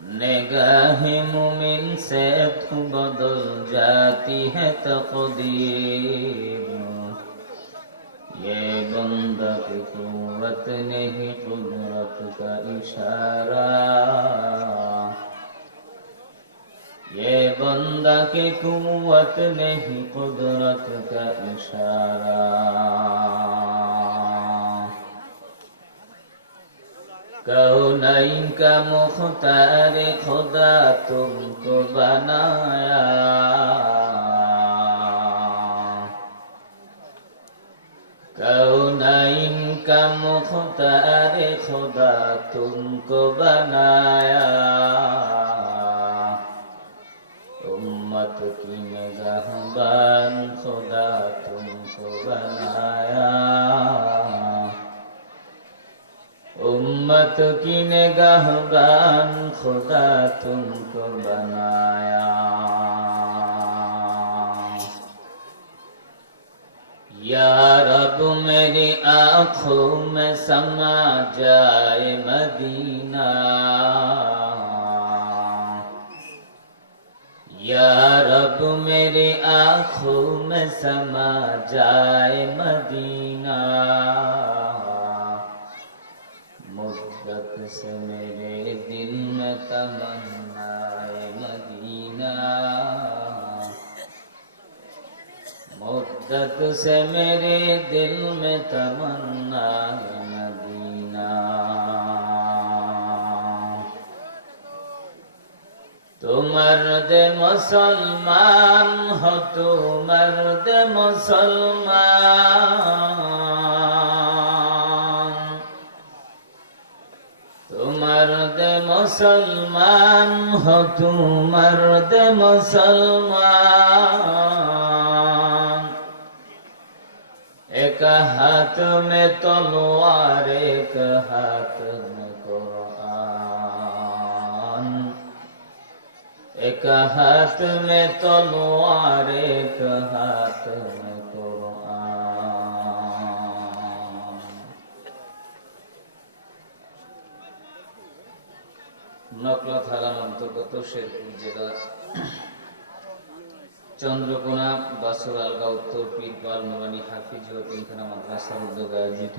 निगाह मुमिन से तो बदल जाती है तकदीर। ये बंदा की कुव्वत नहीं कुदरत का इशारा, ये बंदा की कुव्वत नहीं कुदरत का इशारा। कौनैन का मुख्तार खुदा तुमको बनाया, कौनैन का मुख्तार खुदा तुमको बनाया। उम्मत की निगाहबान खुदा तुमको बनाया, उम्मत की निगाहबान खुदा तुमको बनाया। या रब मेरी आँखों में समा जाए मदीना, या रब मेरी आँखों में समा जाए मदीना। मुद्दत से मेरे दिल में तमन्नाए मदीना, मुद्दत से मेरे दिल में तमन्नाए मदीना। तो मर्द मुसलमान हो, तो मर्द मुसलमान, तो मर्द मुसलमान हो, तू मर्द मुसलमान। एक हाथ में तलवार एक हाथ में कुरान, एक हाथ में तलवार एक हाथ में कुरान। নকলা থানার অন্তর্গত শেরপুর জেলার চন্দ্রকোনা বাসুর আলগা উত্তর পীরপাল নুরানি হাফিজ ও তিনখানা মাদ্রাসার উদ্যোগে আয়োজিত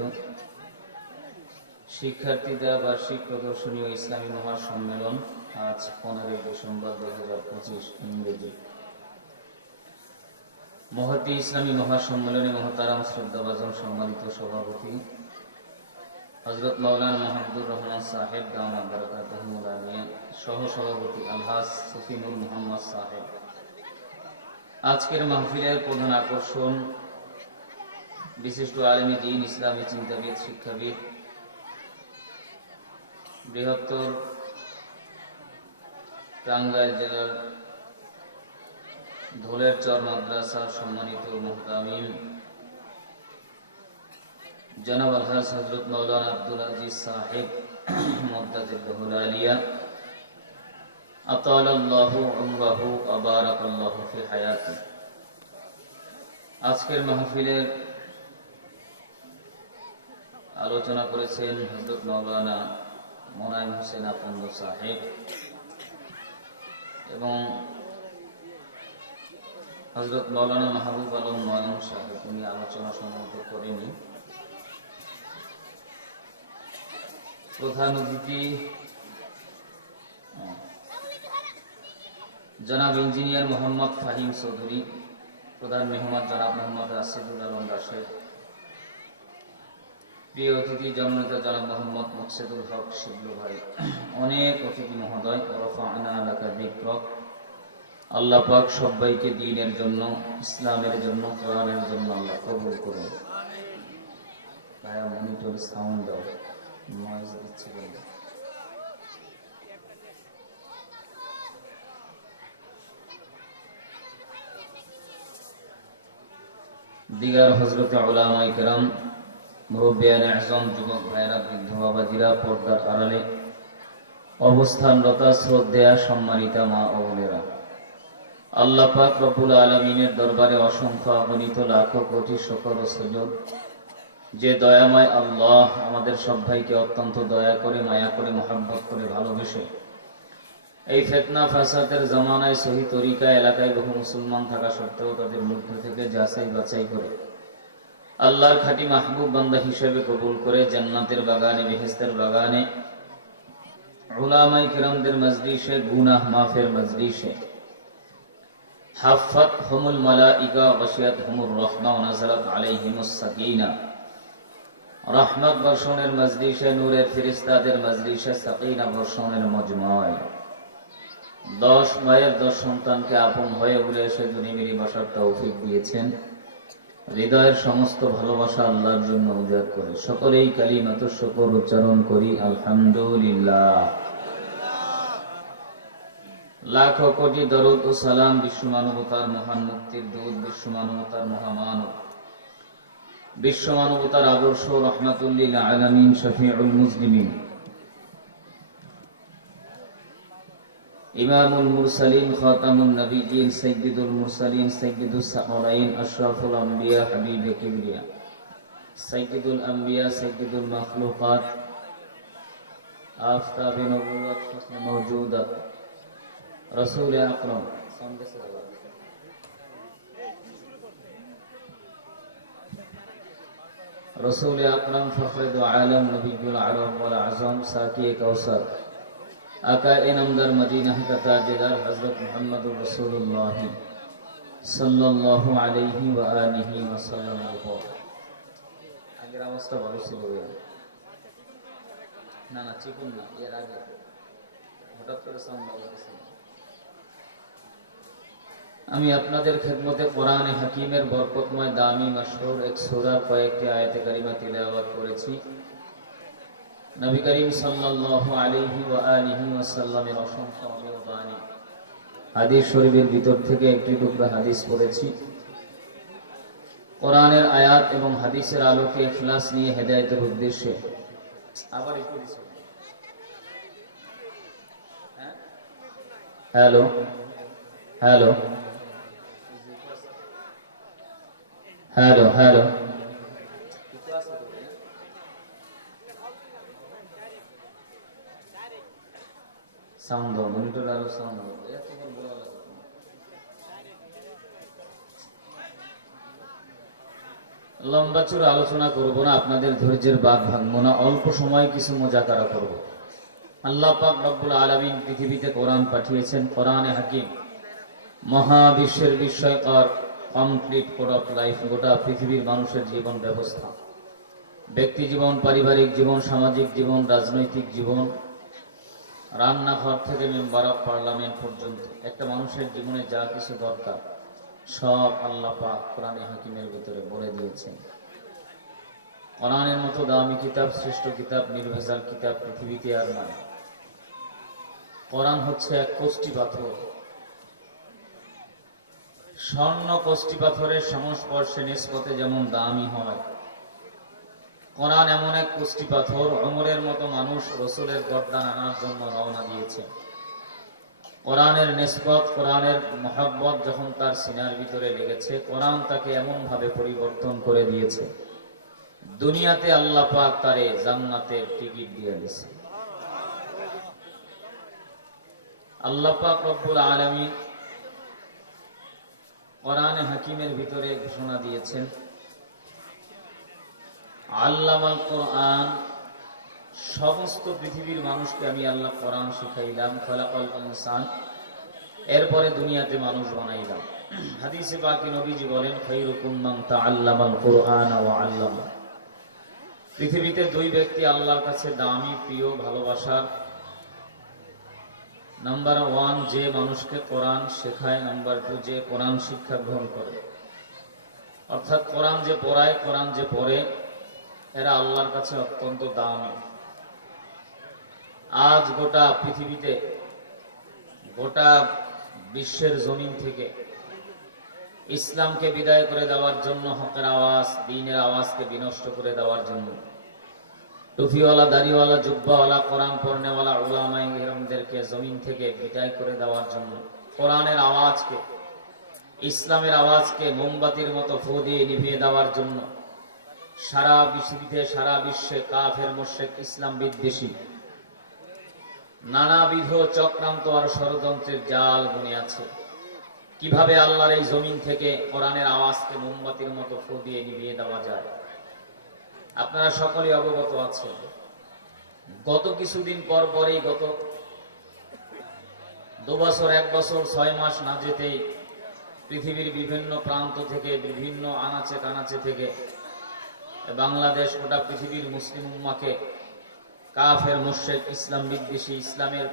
শিক্ষার্থীদের বার্ষিক প্রদর্শনী ও ইসলামী মহাসম্মেলন আজ 15 ডিসেম্বর 2025 ইংরেজি। মহতী ইসলামী মহাসম্মেলনে মহতারাম শ্রদ্ধাভাজন সম্মানিত সভাপতি হযরত মাওলানা মাহমুদুর রহমান সাহেব দামাত বরকাতুহুল আলিয়া, সহ সভাপতি আলহাজ সুফিনুল মুহাম্মদ সাহেব। আজকের মাহফিলের প্রধান আকর্ষণ বিশিষ্ট আলেমী দ্বীন, ইসলামী চিন্তাবিদ, শিক্ষাবিদ, বৃহত্তর টাঙ্গাইল জেলার ধোলের চর মাদ্রাসার সম্মানিত মুহতামিম জনাব আলহাজ হযরত মাওলানা আব্দুল আজিজ সাহেব মুদ্দাতিল্লাহুল আলিয়া, আতালাল্লাহু উমরাহু ওয়া বারাকাল্লাহু ফি হায়াতি। আজকের মাহফিলের আলোচনা করেছেন হযরত মাওলানা মোনায়েম হোসেন আফন্দ সাহেব এবং হযরত মাওলানা মাহবুব আলম নয়ন সাহেব। উনি আলোচনা সমাপ্ত করেনি। প্রধান অতিথি জনাব ইঞ্জিনিয়ার মোহাম্মদ ফাহিম চৌধুরী, প্রধান মেহমান জনাব মোহাম্মদ রাশিদুল আলম রাশেদ, প্রিয় অতিথি জননেতা জনাব মোহাম্মদ মুকসেদুল হক শিবলু ভাই, অনেক অতিথি মহোদয়। রফা'না লাকা যিকরাক। আল্লাহ পাক সবাইকে দ্বীনের জন্য, ইসলামের জন্য, কোরআনের জন্য আল্লাহ কবুল করুন। ভাইয়া মনিটর সাউন্ড দাও, নয়েজ দিচ্ছে বলে। দিগার হযরত উলামায়ে কেরাম, মুরব্বিয়ানে আযম, যুবক ভাইরা, বৃদ্ধ বাবাজিরা, পর্দার আড়ালে অবস্থানরত শ্রদ্ধেয়া সম্মানিতা মা ও বোনেরা, আল্লাহ পাক রব্বুল আলামিনের দরবারে অসংখ্য অগণিত লাখো কোটি শুকর ও সুজুদ যে দয়াময় আল্লাহ আমাদের সব ভাইকে অত্যন্ত দয়া করে, মায়া করে, মহব্বত করে, ভালোবেসে এই ফিতনা ফাসাদের জামানায় সহি তরিকায় এলাকায় বহু মুসলমান থাকা সত্ত্বেও তাদের মধ্য থেকে যাচাই বাছাই করে আল্লাহর খাঁটি মাহবুব বান্দা হিসেবে কবুল করে জান্নাতের বাগানে, বেহেশতের বাগানে, উলামায়ে কিরামদের মজলিসে, গুনাহ মাফের মজলিসে, হাফাতহুমুল মালাইকা ওয়া গাশিয়াতহুমুর রাহমা ওয়া নাযালাত আলাইহিমুস সাকিনা, রহমত বর্ষণের মজলিসে, নূরের ফেরেশতাদের মজলিসে, সাকিনা বর্ষণের মজমায় 10 মায়ের 10 সন্তানকে আপন হয়ে উড়ে এসে দুনিয়াবি বসার তৌফিক দিয়েছেন। হৃদয়ের সমস্ত ভালোবাসা আল্লাহর জন্য উজাড় করে সকলেই কালিমাতুশ শুকর উচ্চারণ করি, আলহামদুলিল্লাহ। লাখো কোটি দরুদ ও সালাম বিশ্বমানবতার মহান মুক্তির দূত, বিশ্বমানবতার মহামানব, বিশ্বমানবতার আদর্শ, রাহমাতুল লিল আলামিন, শফিউল মুজলিমিন, ইমামুল মুরসালিন, খাতামুন নবিয়্যিন, সাইয়্যিদুল মুরসালিন, সাইয়্যিদুস সামালাইন, আশরাফুল আম্বিয়া, হাবিবে কিবরিয়া, সাইয়্যিদুল আম্বিয়া, সাইয়্যিদুল মাখলুকাত, আফতাবে নবুওয়াত, ফাখরে মওজুদাত, রাসূল আকরাম রসুল আকরাম, ফখরে দু আলম, নবিয়ুল আরব ওয়াল আজম, সাকিয়ে কাউসার, আকা ইনামদার মদিনা কা তাজদার হযরত মুহাম্মদুর রাসূলুল্লাহ সাল্লাল্লাহু আলাইহি ওয়া আলিহি ওয়া সাল্লাম। আগের অবস্থা ভালো ছিল না? চিকুন না, এর আগে হঠাৎ করে সাউন্ড হয়েছে। আমি আপনাদের খেদমতে কোরআনে হাকিমের বরকতময়, দামি, মাশহুর এক সূরার কয়েকটি আয়াতে কারিমা তিলাওয়াত করেছি। নবী করিম সাল্লাল্লাহু আলাইহি ওয়া আলিহি ওয়া সাল্লামের অসংখ্য বাণী, হাদিস শরীফের ভিতর থেকে একটি টুকরা হাদিস পড়েছি। কোরআনের আয়াত এবং হাদিসের আলোকে ইখলাস নিয়ে হেদায়েতের উদ্দেশ্যে আবার একটু hello hello hello hello sound দাও, মনিটর আলো সাউন্ড দাও। লম্বা চূড়া আলোচনা করব না, আপনাদের ধৈর্যের বাঁধ ভাঙবো না, অল্প সময় কিছু মোজাকারা করব। আল্লাহ পাক রব্বুল আলামিন পৃথিবীতে কোরআন পাঠিয়েছেন। কোরআনে হাকিম মহাবিশ্বের বিস্ময়কর কমপ্লিট কোড অফ লাইফ, গোটা পৃথিবীর মানুষের জীবন ব্যবস্থা, ব্যক্তি জীবন, পারিবারিক জীবন, সামাজিক জীবন, রাজনৈতিক জীবন, রান্নাঘর থেকে মেম্বার অফ পার্লামেন্ট পর্যন্ত একটা মানুষের জীবনে যা কিছু দরকার সব আল্লাহ পাক কোরআনে হাকিমের ভিতরে বলে দিয়েছেন। কোরআনের মতো দামি কিতাব, শ্রেষ্ঠ কিতাব, নির্ভেজাল কিতাব পৃথিবীতে আর নাই। কোরআন হচ্ছে এক কষ্টি পাথর, স্বর্ণ কষ্টি পাথরের সংস্পর্শে নিষ্পতে যেমন দামি হয়, কোরআন এমন এক কষ্টি পাথর। ওমরের মতো মানুষ রসুলের গর্দান আনার জন্য রওনা দিয়েছে। কোরআনের নিসবত, কোরআনের মহব্বত যখন তার সিনার ভিতরে লেগেছে, কোরআন তাকে এমন ভাবে পরিবর্তন করে দিয়েছে, দুনিয়াতে আল্লাহ পাক তারে জান্নাতের টিকিট দিয়ে দিয়েছে। আল্লাহ পাক রব্বুল আলামিন কোরআনে হাকিমের ভিতরে ঘোষণা দিয়েছেন, আল্লামাল কোরআন, সমস্ত পৃথিবীর মানুষকে আমি আল্লাহ কোরআন শিখাইলাম। খালাকাল ইনসান, এরপরে দুনিয়াতে মানুষ বানাইলাম। হাদিসে পাকে নবীজি বলেন, খায়রুকুম মান তাআল্লামাল কোরআন ওয়া আল্লামা। পৃথিবীতে দুই ব্যক্তি আল্লাহর কাছে দামি, প্রিয়, ভালোবাসার। নাম্বার 1 যে মানুষকে কোরআন শেখায়, নাম্বার 2 যে কোরআন শিক্ষা গ্রহণ করে। অর্থাৎ কোরআন যে পড়ায়, কোরআন যে পড়ে, এরা আল্লাহর কাছে অত্যন্ত দামি। আজ গোটা পৃথিবীতে, গোটা বিশ্বের জমিন থেকে ইসলামকে বিদায় করে দেওয়ার জন্য, হকের আওয়াজ, দ্বীনের আওয়াজকে বিনষ্ট করে দেওয়ার জন্য, টুপিওয়ালা, দাড়িওয়ালা, জুব্বাওয়ালা, কোরআন পড়নেওয়ালা উলামায়ে কিরামদেরকে জমিন থেকে বিদায় করে দেওয়ার জন্য, কোরআনের আওয়াজকে, ইসলামের আওয়াজকে মোমবাতির মতো ফু দিয়ে নিভিয়ে দেওয়ার জন্য সারা বিশ্বে কাফের মুশরিক, ইসলাম বিদ্বেষী নানাবিধ চক্রান্ত আর ষড়যন্ত্রের জাল বুনিয়াছে। কিভাবে আল্লাহর এই জমিন থেকে কোরআনের আওয়াজকে মোমবাতির মতো ফু দিয়ে নিভিয়ে দেওয়া যায়, আপনারা সকলেই অবগত আছেন। গত কিছুদিন পরেই, গত 2 বছর 1 বছর 6 মাস না যেতেই পৃথিবীর বিভিন্ন প্রান্ত থেকে, বিভিন্ন আনাচে কানাচে থেকে বাংলাদেশ, গোটা পৃথিবীর মুসলিম উম্মাকে কাফের, মুশরিক, ইসলাম বিদ্বেষী, ইসলামের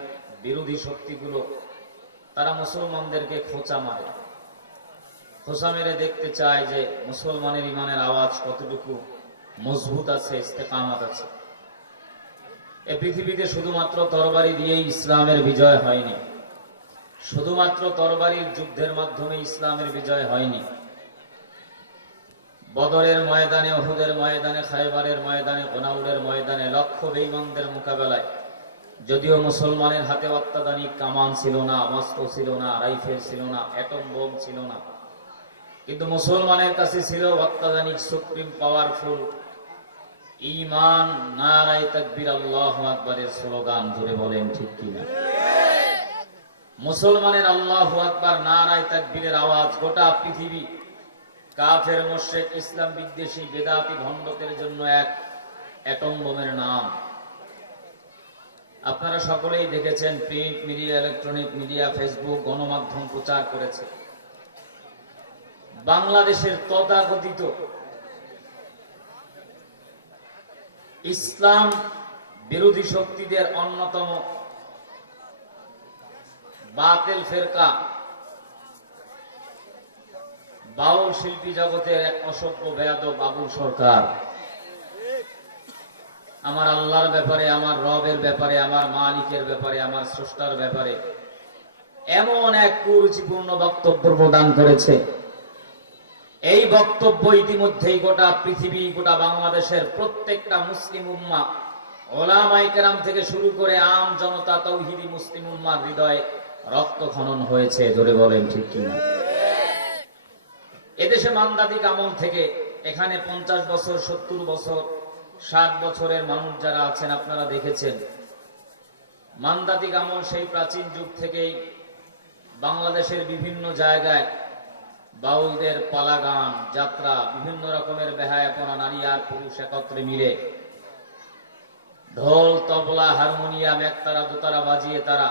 বিরোধী শক্তিগুলো তারা মুসলমানদেরকে খোঁচা মারে। খোঁচা মেরে দেখতে চায় যে মুসলমানের ইমানের আওয়াজ কতটুকু মজবুত আছে, ইস্তেকামত আছে। এই পৃথিবীতে শুধুমাত্র তরবারি দিয়েই ইসলামের বিজয় হয়নি, শুধুমাত্র তরবারির যুদ্ধের মাধ্যমে ইসলামের বিজয় হয়নি। বদরের ময়দানে, উহুদের ময়দানে, খায়বারের ময়দানে, গনাউরের ময়দানে লক্ষ বেঈমানদের মোকাবেলায় যদিও মুসলমানের হাতে অত্যাধুনিক কামান ছিল না, অস্ত্র ছিল না, রাইফেল ছিল না, অ্যাটম বোম ছিল না, কিন্তু মুসলমানের কাছে ছিল অত্যাধুনিক সুপ্রিম পাওয়ারফুল ঈমান, নারায়ে তাকবীর, আল্লাহু আকবারের স্লোগান। জোরে বলেন ঠিক কিনা? মুসলমানের আল্লাহু আকবার, নারায়ে তাকবীরের আওয়াজ গোটা পৃথিবী কাফের, মুশরিক, ইসলাম বিদ্বেষী, বেদাতি, ভণ্ডদের জন্য এক অ্যাটম বোমের নাম। আপনারা সকলেই দেখেছেন, print media, electronic media, Facebook, গণমাধ্যম প্রচার করেছে বাংলাদেশের তথাকথিত ইসলাম বিরোধী শক্তিদের অন্যতম বাতিল ফেরকা, বাউল শিল্পী জগতের এক অসভ্য বেয়াদব আবুল সরকার আমার আল্লাহর ব্যাপারে, আমার রবের ব্যাপারে, আমার মালিকের ব্যাপারে, আমার স্রষ্টার ব্যাপারে এমন এক কুরুচিপূর্ণ বক্তব্য প্রদান করেছে। এই বক্তব্য ইতিমধ্যেই গোটা পৃথিবী, গোটা বাংলাদেশের প্রত্যেকটা মুসলিম উম্মাহ, ওলামায়ে কেরাম থেকে শুরু করে আম জনতা, তৌহিদি মুসলিম উম্মাহর হৃদয়ে রক্ত খনন হয়েছে। জোরে বলেন ঠিক কিনা? এদেশে মান্দাতিক আমল থেকে এখানে 50 বছর, 70 বছর, 60 বছরের মানুষ যারা আছেন, আপনারা দেখেছেন মান্দাতিক আমল সেই প্রাচীন যুগ থেকেই বাংলাদেশের বিভিন্ন জায়গায় বাউলদের পালা গান, যাত্রা, বিভিন্ন রকমের বেহায়াপনা, নারী আর পুরুষ একত্রে মিলে ঢোল, তবলা, হারমোনিয়াম, একতারা দোতারা বাজিয়ে তারা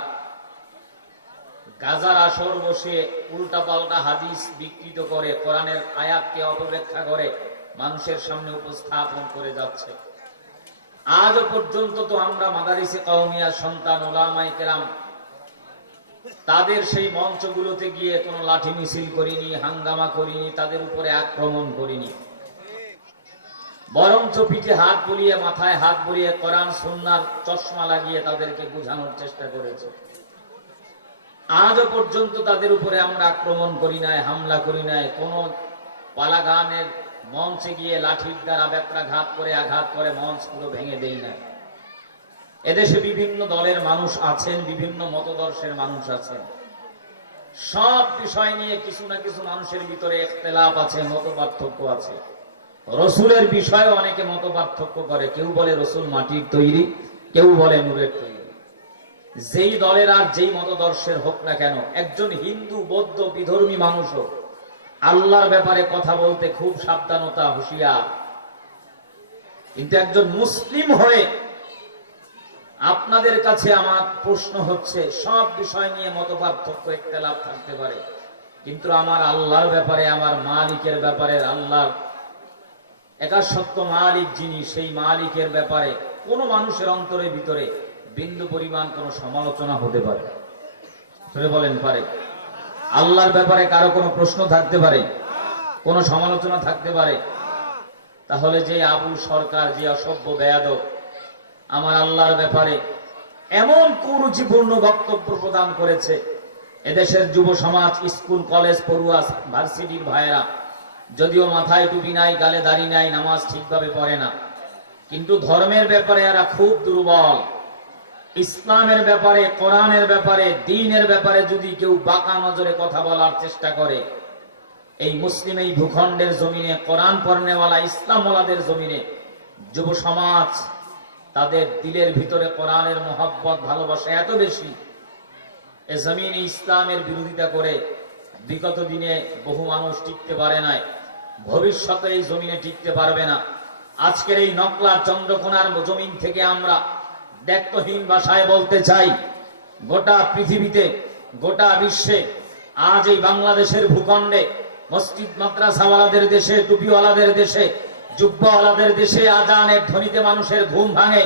গাজার আসর বসে উল্টা পাল্টা হাদিস বিকৃত করে, কোরআনের আয়াতকে অপব্যাখ্যা করে মানুষের সামনে উপস্থাপন করে যাচ্ছে। আজও পর্যন্ত তো আমরা মাদারিসে কওমিয়া সন্তান, উলামায়ে কেরাম তাদের সেই মঞ্চগুলোতে গিয়ে কোনো লাঠি মিছিল করিনি, হাঙ্গামা করিনি, তাদের উপরে আক্রমণ করিনি, বরঞ্চ পিঠে হাত বুলিয়ে, মাথায় হাত বুলিয়ে কোরআন সুন্নাহর চশমা লাগিয়ে তাদেরকে বোঝানোর চেষ্টা করেছে। আজও পর্যন্ত তাদের উপরে আমরা আক্রমণ করি নাই, হামলা করি নাই, কোন পালা গানের মঞ্চে গিয়ে লাঠির দ্বারা ব্যত্রাঘাত করে, আঘাত করে মঞ্চগুলো ভেঙে দেই না। এদেশে বিভিন্ন দলের মানুষ আছেন, বিভিন্ন মতদর্শের মানুষ আছেন, সব বিষয় নিয়ে কিছু না কিছু মানুষের ভিতরে ইখতিলাফ আছে, মত পার্থক্য আছে। রসুলের বিষয়ে অনেকে মত পার্থক্য করে, কেউ বলে রসুল মাটির তৈরি, কেউ বলে নূরের তৈরি। যেই দলের আর যেই মতদর্শের হোক না কেন, একজন হিন্দু, বৌদ্ধ, বিধর্মী মানুষও আল্লাহর ব্যাপারে কথা বলতে খুব সাবধানতা, হুঁশিয়ার। কিন্তু একজন মুসলিম হয়ে আপনাদের কাছে আমার প্রশ্ন হচ্ছে, সব বিষয় নিয়ে মতপার্থক্য, ইখতিলাফ থাকতে পারে, কিন্তু আমার আল্লাহর ব্যাপারে, আমার মালিকের ব্যাপারে, আল্লাহর একাসত্ব মালিক যিনি, সেই মালিকের ব্যাপারে কোন মানুষের অন্তরের ভিতরে বিন্দু পরিমাণ কোন সমালোচনা হতে পারে? বলেন পারে? আল্লাহর ব্যাপারে কারো কোনো প্রশ্ন থাকতে পারে, কোন সমালোচনা থাকতে পারে? তাহলে যে আবুল সরকার, যে অসভ্য বেয়াদব আমার আল্লাহর ব্যাপারে এমন কুরুচিপূর্ণ বক্তব্য প্রদান করেছে, এদেশের যুব সমাজ, স্কুল কলেজ পড়ুয়া, ভার্সিটির ভাইয়েরা যদিও মাথায় টুপি নাই, গালে দাড়ি নাই, নামাজ ঠিকভাবে পড়ে না, কিন্তু ধর্মের ব্যাপারে এরা খুব দুর্বল। ইসলামের ব্যাপারে, কোরআনের ব্যাপারে, দ্বীনের ব্যাপারে যদি কেউ বাঁকা নজরে কথা বলার চেষ্টা করে, এই মুসলিম, এই ভূখণ্ডের জমিনে, কোরআন পড়নেওয়ালা ইসলামওয়ালাদের জমিনে যুব সমাজ তাদের দিলের ভিতরে কোরআনের মহব্বত ভালোবাসা এত বেশি, এ জমিনে ইসলামের বিরোধিতা করে বিগত দিনে বহু মানুষ টিকতে পারে নাই, ভবিষ্যতে এই জমিনে টিকতে পারবে না। আজকের এই নকলা চন্দ্রকোনার জমিন থেকে আমরা দায়িত্বহীন ভাষায় বলতে চাই, গোটা পৃথিবীতে, গোটা বিশ্বে, আজ এই বাংলাদেশের ভূখণ্ডে মসজিদ মাদ্রাসাওয়ালাদের দেশে, টুপিওয়ালাদের দেশে, জুব্বাওয়ালাদের দেশে আজানের ধ্বনিতে মানুষের ঘুম ভাঙে,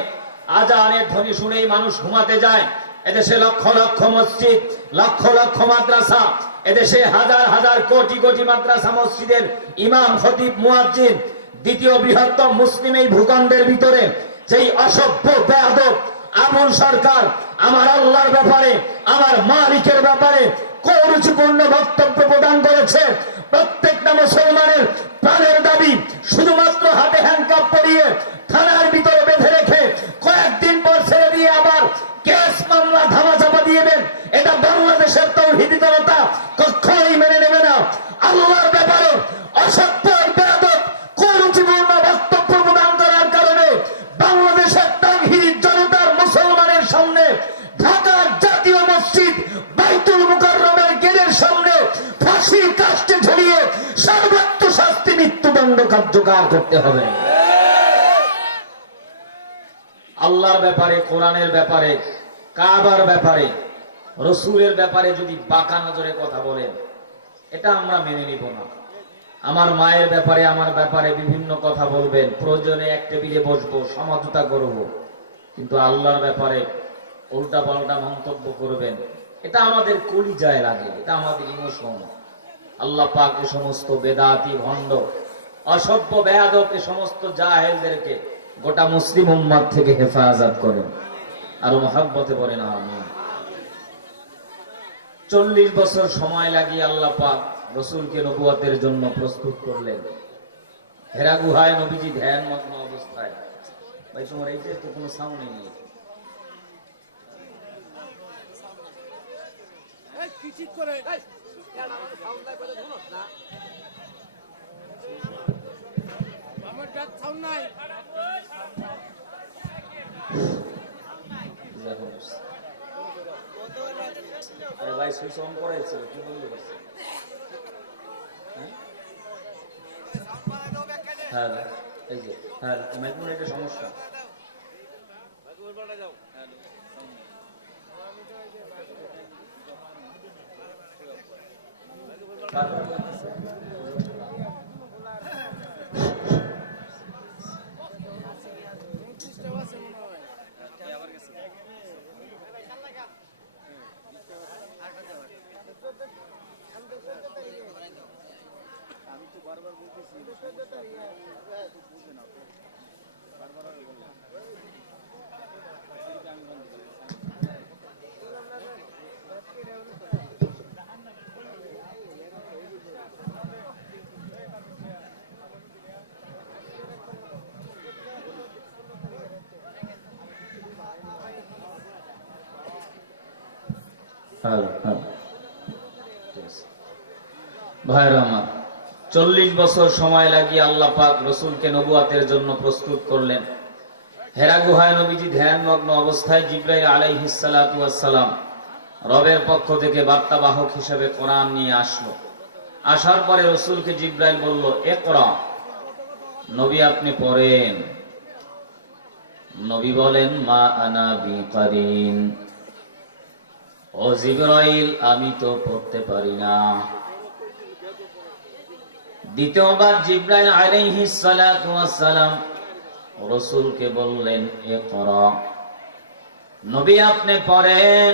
আজানের ধ্বনি শুনেই মানুষ ঘুমাতে যায়। এদেশে লক্ষ লক্ষ মসজিদ, লক্ষ লক্ষ মাদ্রাসা, এদেশে হাজার হাজার কোটি কোটি মাদ্রাসা মসজিদের ইমাম, খতিব, মুয়াজ্জিন, দ্বিতীয় বৃহত্তম মুসলিম এই ভূখণ্ডের ভিতরে যেই অসভ্য বেয়াদব আমল সরকার আমার আল্লাহর ব্যাপারে, আমার মালিকের ব্যাপারে কুরুচিপূর্ণ বক্তব্য প্রদান করেছে। প্রত্যেকটা মুসলমানের প্রাণের দাবি, শুধুমাত্র হাতে হ্যান্ডকাপ পরিয়ে থানার ভিতরে বেঁধে রেখে কয়েকদিন পর ছেড়ে দিয়ে আবার কেস মামলা ধামাচাপা দিয়েবেন, এটা বাংলাদেশের তাওহীদি জনতা কখনোই মেনে নেবে না। আল্লাহর ব্যাপারে অসত্য বেয়াদব কুরুচিপূর্ণ বক্তব্য প্রদান করার কারণে বাংলাদেশের তাওহীদি জনতার মুসলমানের সামনে ঢাকার জাতীয় মসজিদ বাইতুল মুকাররমের গেটের সামনে ফাঁসির কাস্টে ঝুলিয়ে সর্বোচ্চ শাস্তি, মৃত্যুদণ্ড কার্যকর করতে হবে। আল্লাহর ব্যাপারে, কোরআনের ব্যাপারে, কাবার ব্যাপারে, রসুলের ব্যাপারে যদি বাঁকা নজরে কথা বলেন, এটা আমরা মেনে নিব না। আমার মায়ের ব্যাপারে, আমার ব্যাপারে বিভিন্ন কথা বলবেন, প্রয়োজনে এক টেবিলে বসবো, সমঝোতা করব, কিন্তু আল্লাহর ব্যাপারে উল্টা পাল্টা মন্তব্য করবেন, এটা আমাদের কলিজায় লাগে, এটা আমাদের ইমোশন। আল্লাহ পাক এ সমস্ত বেদাতি, ভণ্ড, অসভ্য, বেয়াদব, এ সমস্ত জাহেলদেরকে গোটা মুসলিম উম্মাত থেকে হেফাজত করেন। আর মহব্বতে বলেন আমিন। 40 বছর সময় লাগিয়ে আল্লাহ পাক রসুলকে নবুয়তের জন্য প্রস্তুত করলেন। হেরা গুহায় নবীজি ধ্যান মগ্ন অবস্থায়, ভাই তোমার এই যে তো কোনো সাউন্ড নেই, ভাই সুইচ অন করাইছিল, কি বন্ধ করছে? হ্যাঁ এই যে, হ্যাঁ মাইক্রোফোনের সমস্যা। আমি তো বারবার বলতেছি বুঝে না, বারবার বললাম ভাইরা আমার, 40 বছর সময় লাগিয়ে আল্লাহ পাক রসুলকে নবুয়তের জন্য প্রস্তুত করলেন। হেরা গুহায় নবীজি ধ্যানমগ্ন অবস্থায় জিবরাইল আলাইহিস সালাতু ওয়াস সালাম রবের পক্ষ থেকে বার্তাবাহক হিসেবে কোরআন নিয়ে আসলো। আসার পরে রসুলকে জিবরাইল বলল, ইকরা, নবী আপনি পড়েন। নবী বলেন, মা আনা বিকারিন, ও জিবরাইল আমি তো পড়তে পারি না। দ্বিতীয়বার জিবরাইল আলাইহিস সালাতু ওয়াস সালাম রাসূলকে বললেন, ইকরা, নবী আপনি পড়েন।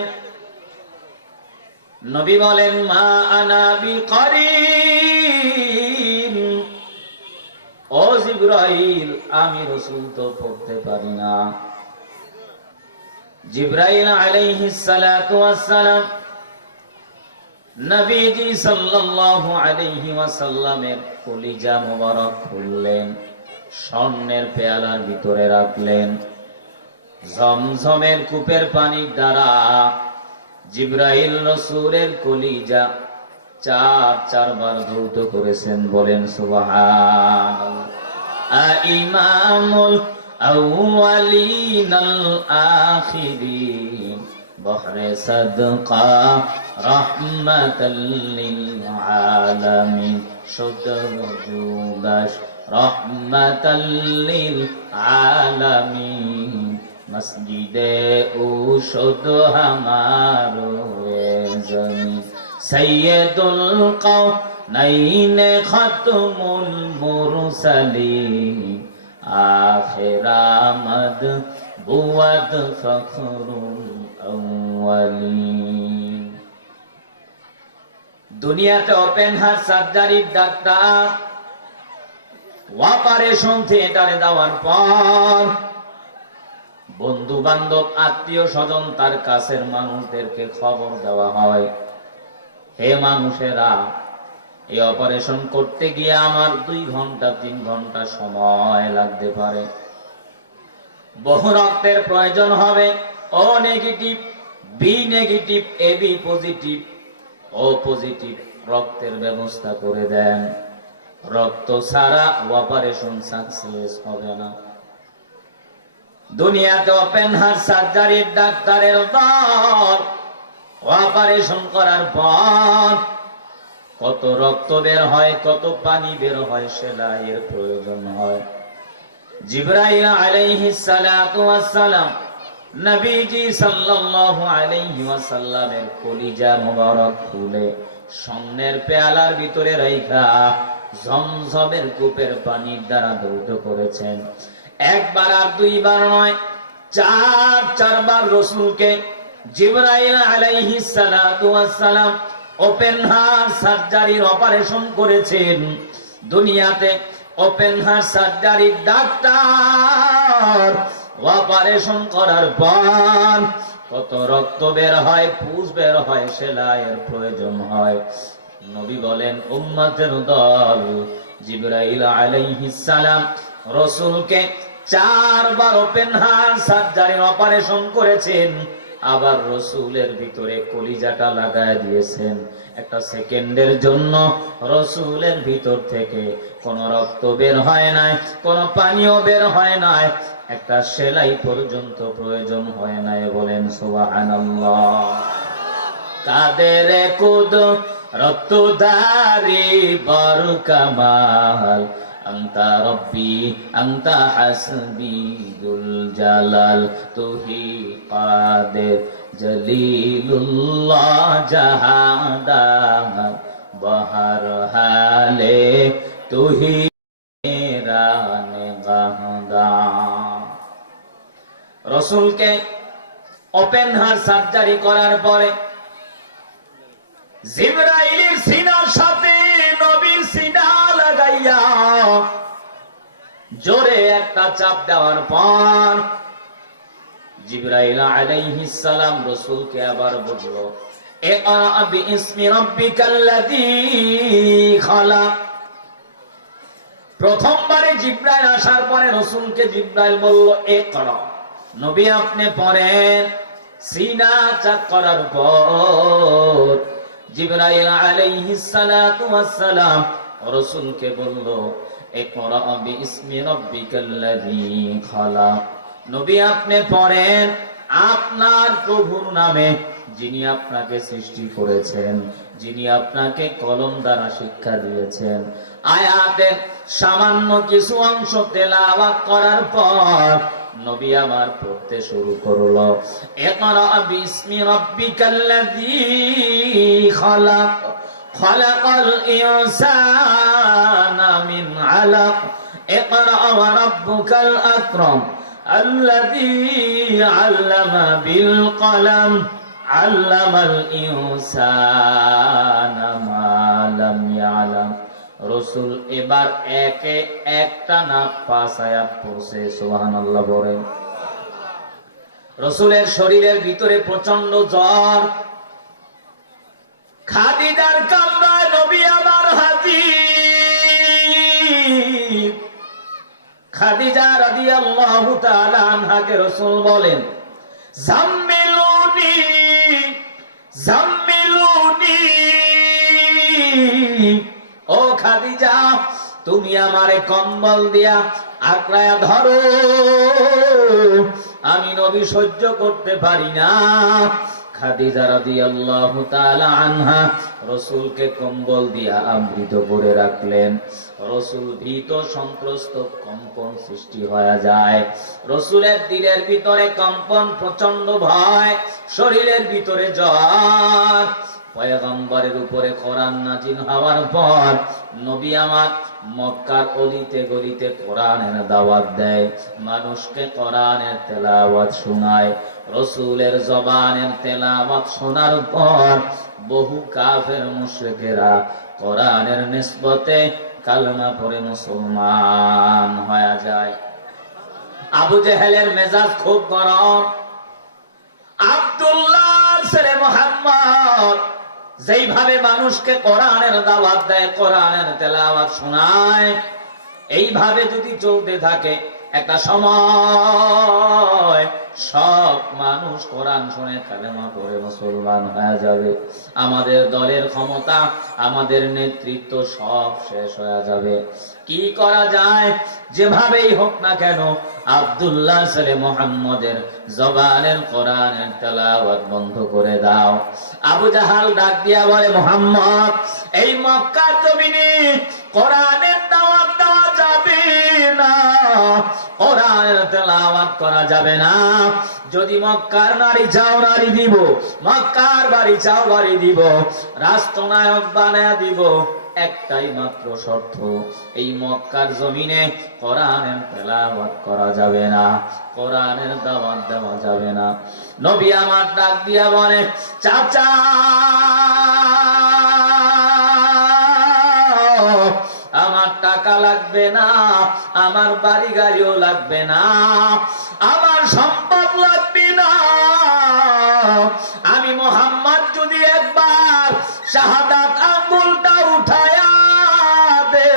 নবী বলেন, মা আনা বিকারিন, ও জিবরাইল আমি রাসূল তো পড়তে পারি না। জিবরাইল আলাইহিস সালাতু ওয়াস সালাম নবীজি সাল্লাল্লাহু আলাইহি ওয়াসাল্লামের কলিজা মোবারক খুললেন, স্বর্ণের পেয়ালার ভিতরে রাখলেন। জমজমের কূপের পানির দ্বারা জিবরাইল রাসূলের কলিজা 4 বার ধৌত করেছেন। বলেন সুবহানাল্লাহ। ইমামুল أولين الآخرين بحر صدقة رحمة للعالمين شد وجودش رحمة للعالمين مسجدে ঔষধ হামারো জমি সৈয়দুল কওনাইন খাতমুল মুরসালিন আখির আমদ বুয়াদ ফখরুল আউয়ালিন। দুনিয়াতে ওপেন হার্ট সার্জারির ডাক্তার অপারেশন থিয়েটারে যাওয়ার পর বন্ধু বান্ধব আত্মীয় স্বজন তার কাছের মানুষদেরকে খবর দেওয়া হয়, হে মানুষেরা, এই অপারেশন করতে গিয়ে আমার 2 ঘন্টা 3 ঘন্টা সময় লাগতে পারে, বহু রক্তের প্রয়োজন হবে, O negative, B negative, AB positive, O positive রক্তের ব্যবস্থা করে দেন, রক্ত ছাড়া অপারেশন সাকসেস হবে না। দুনিয়াতে ওপেন হার্ট সার্জারির ডাক্তারের দল অপারেশন করার পর কত রক্ত বের হয়, কত পানি বের হয়, সেলাইয়ের প্রয়োজন হয়। জিবরাইল আলাইহিস সালাতু ওয়াস সালাম নবীজি সাল্লাল্লাহু আলাইহি ওয়াসাল্লামের কলিজা মোবারক খুলে সামনের পেয়ালার ভিতরে রাইখা জমজমের কূপের পানির দ্বারা ধৌত করেছেন। একবার আর 2 বার নয়, 4 বার রাসূলকে জিবরাইল আলাইহিস সালাতু ওয়াস সালাম ওপেন হার্ট সার্জারির অপারেশন করেছেন। দুনিয়াতে ওপেন হার্ট সার্জারির ডাক্তার অপারেশন করার পর কত রক্ত বের হয়, পুষ বের হয়, সেলাইয়ের প্রয়োজন হয়। নবী বলেন, উম্মতের দল জিবরাইল আলাইহিস সালাম রাসূলকে 4 বার ওপেন হার্ট সার্জারির অপারেশন করেছেন, আবার রাসূলের ভিতরে কলিজাটা লাগায় দিয়েছেন। একটা সেকেন্ডের জন্য রাসূলের ভিতর থেকে কোন রক্ত বের হয় নাই, কোন পানিও বের হয় নাই, একটা সেলাই পর্যন্ত প্রয়োজন হয় নাই। বলেন সুবহানাল্লাহ। কাদের কুদরতদারি বর কামাল আন্তা রব্বি আন্তা হাসবি দুল জালাল তুহি কাদের জলিলুল্লাহ জাহাদার বহর হালে তুহি রানে গাহদা। রাসূলকে ওপেন হার্ট সার্জারি করার পরে জিবরাইলের সিনার সাথে নবীর সিনা লাগাইয়া জোরে একটা চাপ দেওয়ার পর জিবরাইল আলাইহিস সালাম রাসূলকে আবার বলল, ইকরা বিইসমি রাব্বিকাল্লাযী খালাক। প্রথমবারে জিবরাইল আসার পরে রাসূলকে জিবরাইল বলল, ইকরা, নবী আপনি পড়েন। সিনা চাপ করার পর জিবরাইল আলাইহিস সালাতু ওয়াস সালাম রাসূলকে বলল, ইকরা বিইসমি রাব্বিকাল্লাযী খালাক, নবী আপনি পড়েন আপনার প্রভুর নামে, যিনি আপনাকে সৃষ্টি করেছেন, যিনি আপনাকে কলম দ্বারা শিক্ষা দিয়েছেন। আয়াতের সামান্য কিছু অংশ তেলাওয়াত করার পর নবী আমার পড়তে শুরু করলো, ইকরা বিইসমি রাব্বিকাল্লাযী খালাক খালাকাল ইনসানা মিন আলাক ইকরা ওয়া রাব্বুকাল আকরাম আল্লাযী আল্লামা বিল কলম আল্লামাল ইনসানা মা লাম ইয়ালাম। রাসূল এবার একে একটা না 5 আয়াত পড়ছে। সুবহানাল্লাহ বলেন। রাসূলের শরীরের ভিতরে প্রচন্ড জ্বর, খাদিজার কামরায় নবী আমার হাজির। খাদিজা রাদিয়াল্লাহু তাআলা আনহাকে রাসূল বলেন, জাম্মিলুনি জাম্মিলুনি, ও খাদিজা তুমি আমারে কম্বল দিয়া আঁকড়ায়া ধরো, আমি নবী সহ্য করতে পারি না। খাদিজা রাদিয়াল্লাহু তাআলা আনহা রাসূলকে কম্বল দিয়া আবৃত করে রাখলেন। রাসূল ভীত সন্ত্রস্ত, কম্পন সৃষ্টি হয়ে যায়। রাসূলের দিলের ভিতরে কম্পন, প্রচন্ড ভয়, শরীরের ভিতরে জ্বর। পয়গম্বরের উপরে কোরআন নাজিল হওয়ার পর নবী আমার মক্কার অলিতে গলিতে কোরআনের দাওয়াত দেয়, মানুষকে কোরআনের তেলাওয়াত শোনায়। রাসূলের জবানের তেলাওয়াত শোনার পর বহু কাফের মুশরিকেরা কোরআনের নিসবতে কালেমা পড়ে মুসলমান হয়ে যায়। আবু জেহেলের মেজাজ খুব গরম। আব্দুল্লাহর ছেলে মুহাম্মদ যেইভাবে মানুষকে কোরআনের দাওয়াত দেয়, কোরআনের তেলাওয়াত শোনায়, এইভাবে যদি চলতে থাকে একটা সময় সব মানুষ কোরআন শুনে কালেমা পড়ে মুসলমান হয়ে যাবে। আমাদের দলের ক্ষমতা, আমাদের নেতৃত্ব সব শেষ হয়ে যাবে। কি করা যায়? যেভাবেই হোক না কেন আব্দুল্লাহ ছেলে মুহাম্মদের জবানের কোরআনের তেলাওয়াত বন্ধ করে দাও। আবু জাহাল ডাক দিয়া বলে, মুহাম্মদ, এই মক্কার জমিনে কোরআনের দাওয়াত দেওয়া যাবে না, কোরআনের তেলাওয়াত করা যাবে না। যদি মক্কার নারী চাও নারী দিব, মক্কার বাড়ি চাও বাড়ি দিব, রাষ্ট্রনায়ক বানায়া দিব। একটাই মাত্র শর্ত, এই মক্কার জমিনে কোরআনের তেলাওয়াত করা যাবে না, কোরআনের দাওয়াত দেওয়া যাবে না। নবী আমার ডাক দিয়া বলে, চাচা, আমার টাকা লাগবে না, আমার বাড়ি গাড়িও লাগবে না, আমার সম্পদ লাগবে না। আমি মুহাম্মদ যদি একবার শাহাদাত আঙ্গুলটা উঠায়া দে,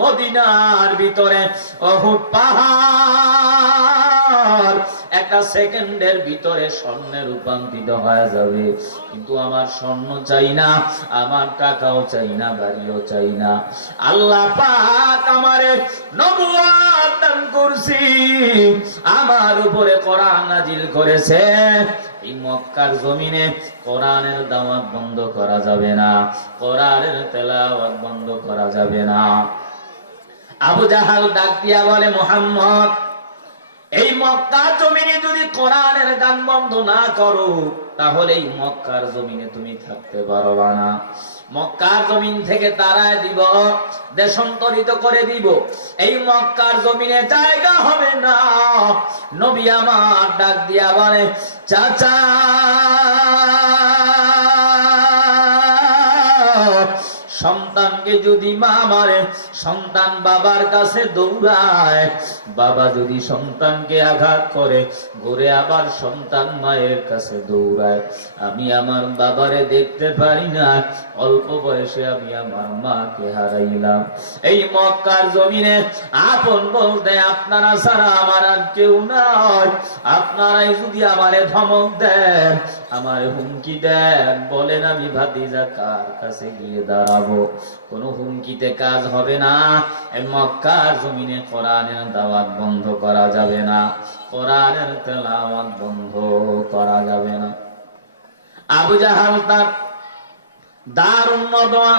মদিনার ভিতরে উহুদ পাহাড় একটা সেকেন্ডের ভিতরে স্বর্ণে রূপান্তরিত হয়ে যাবে। কিন্তু আমার স্বর্ণ চাই না, আমার টাকাও চাই না, বাড়িও চাই না। আল্লাহ পাক আমারে নবুয়ত দান করছি, আমার উপরে কোরআন নাজিল করেছে। এই মক্কার জমিনে কোরআনের দাওয়াত বন্ধ করা যাবে না, কোরআনের তেলাওয়াত বন্ধ করা যাবে না। আবু জাহাল ডাক দিয়া বলে, মুহাম্মদ, এই মক্কার জমিনে যদি কোরআনের গান বন্ধ না করো, তাহলে এই মক্কার জমিনে তুমি থাকতে পারবা না। মক্কার জমিন থেকে তাড়ায় দিব, দেশান্তরিত করে দিব, এই মক্কার জমিনে জায়গা হবে না। নবী আমার ডাক দিয়া বলে, চাচা, সন্তানকে যদি মা মারে, সন্তান বাবার কাছে দৌড়ায়, বাবা যদি সন্তানকে আঘাত করে, ঘুরে আবার সন্তান মায়ের কাছে দৌড়ায়। আমি আমার বাবারে দেখতে পারি না, অল্প বয়সে আমি আমার মাকে হারাইলাম। এই মক্কার জমিনে আপন বলতে আপনারা ছাড়া আমার আর কেউ নাই। আপনারাই যদি আমারে ধমক দেন, আমার হুমকি দেন, বলেন, আমি ভাতিজা কার কাছে গিয়ে দাঁড়াবো? কোন হুমকিতে কাজ হবে না। এই মক্কার জমিনে কোরআনের দাওয়াত বন্ধ করা যাবে না, কোরআনের তেলাওয়াত বন্ধ করা যাবে না। আবু জাহাল তার দারুণ নদওয়া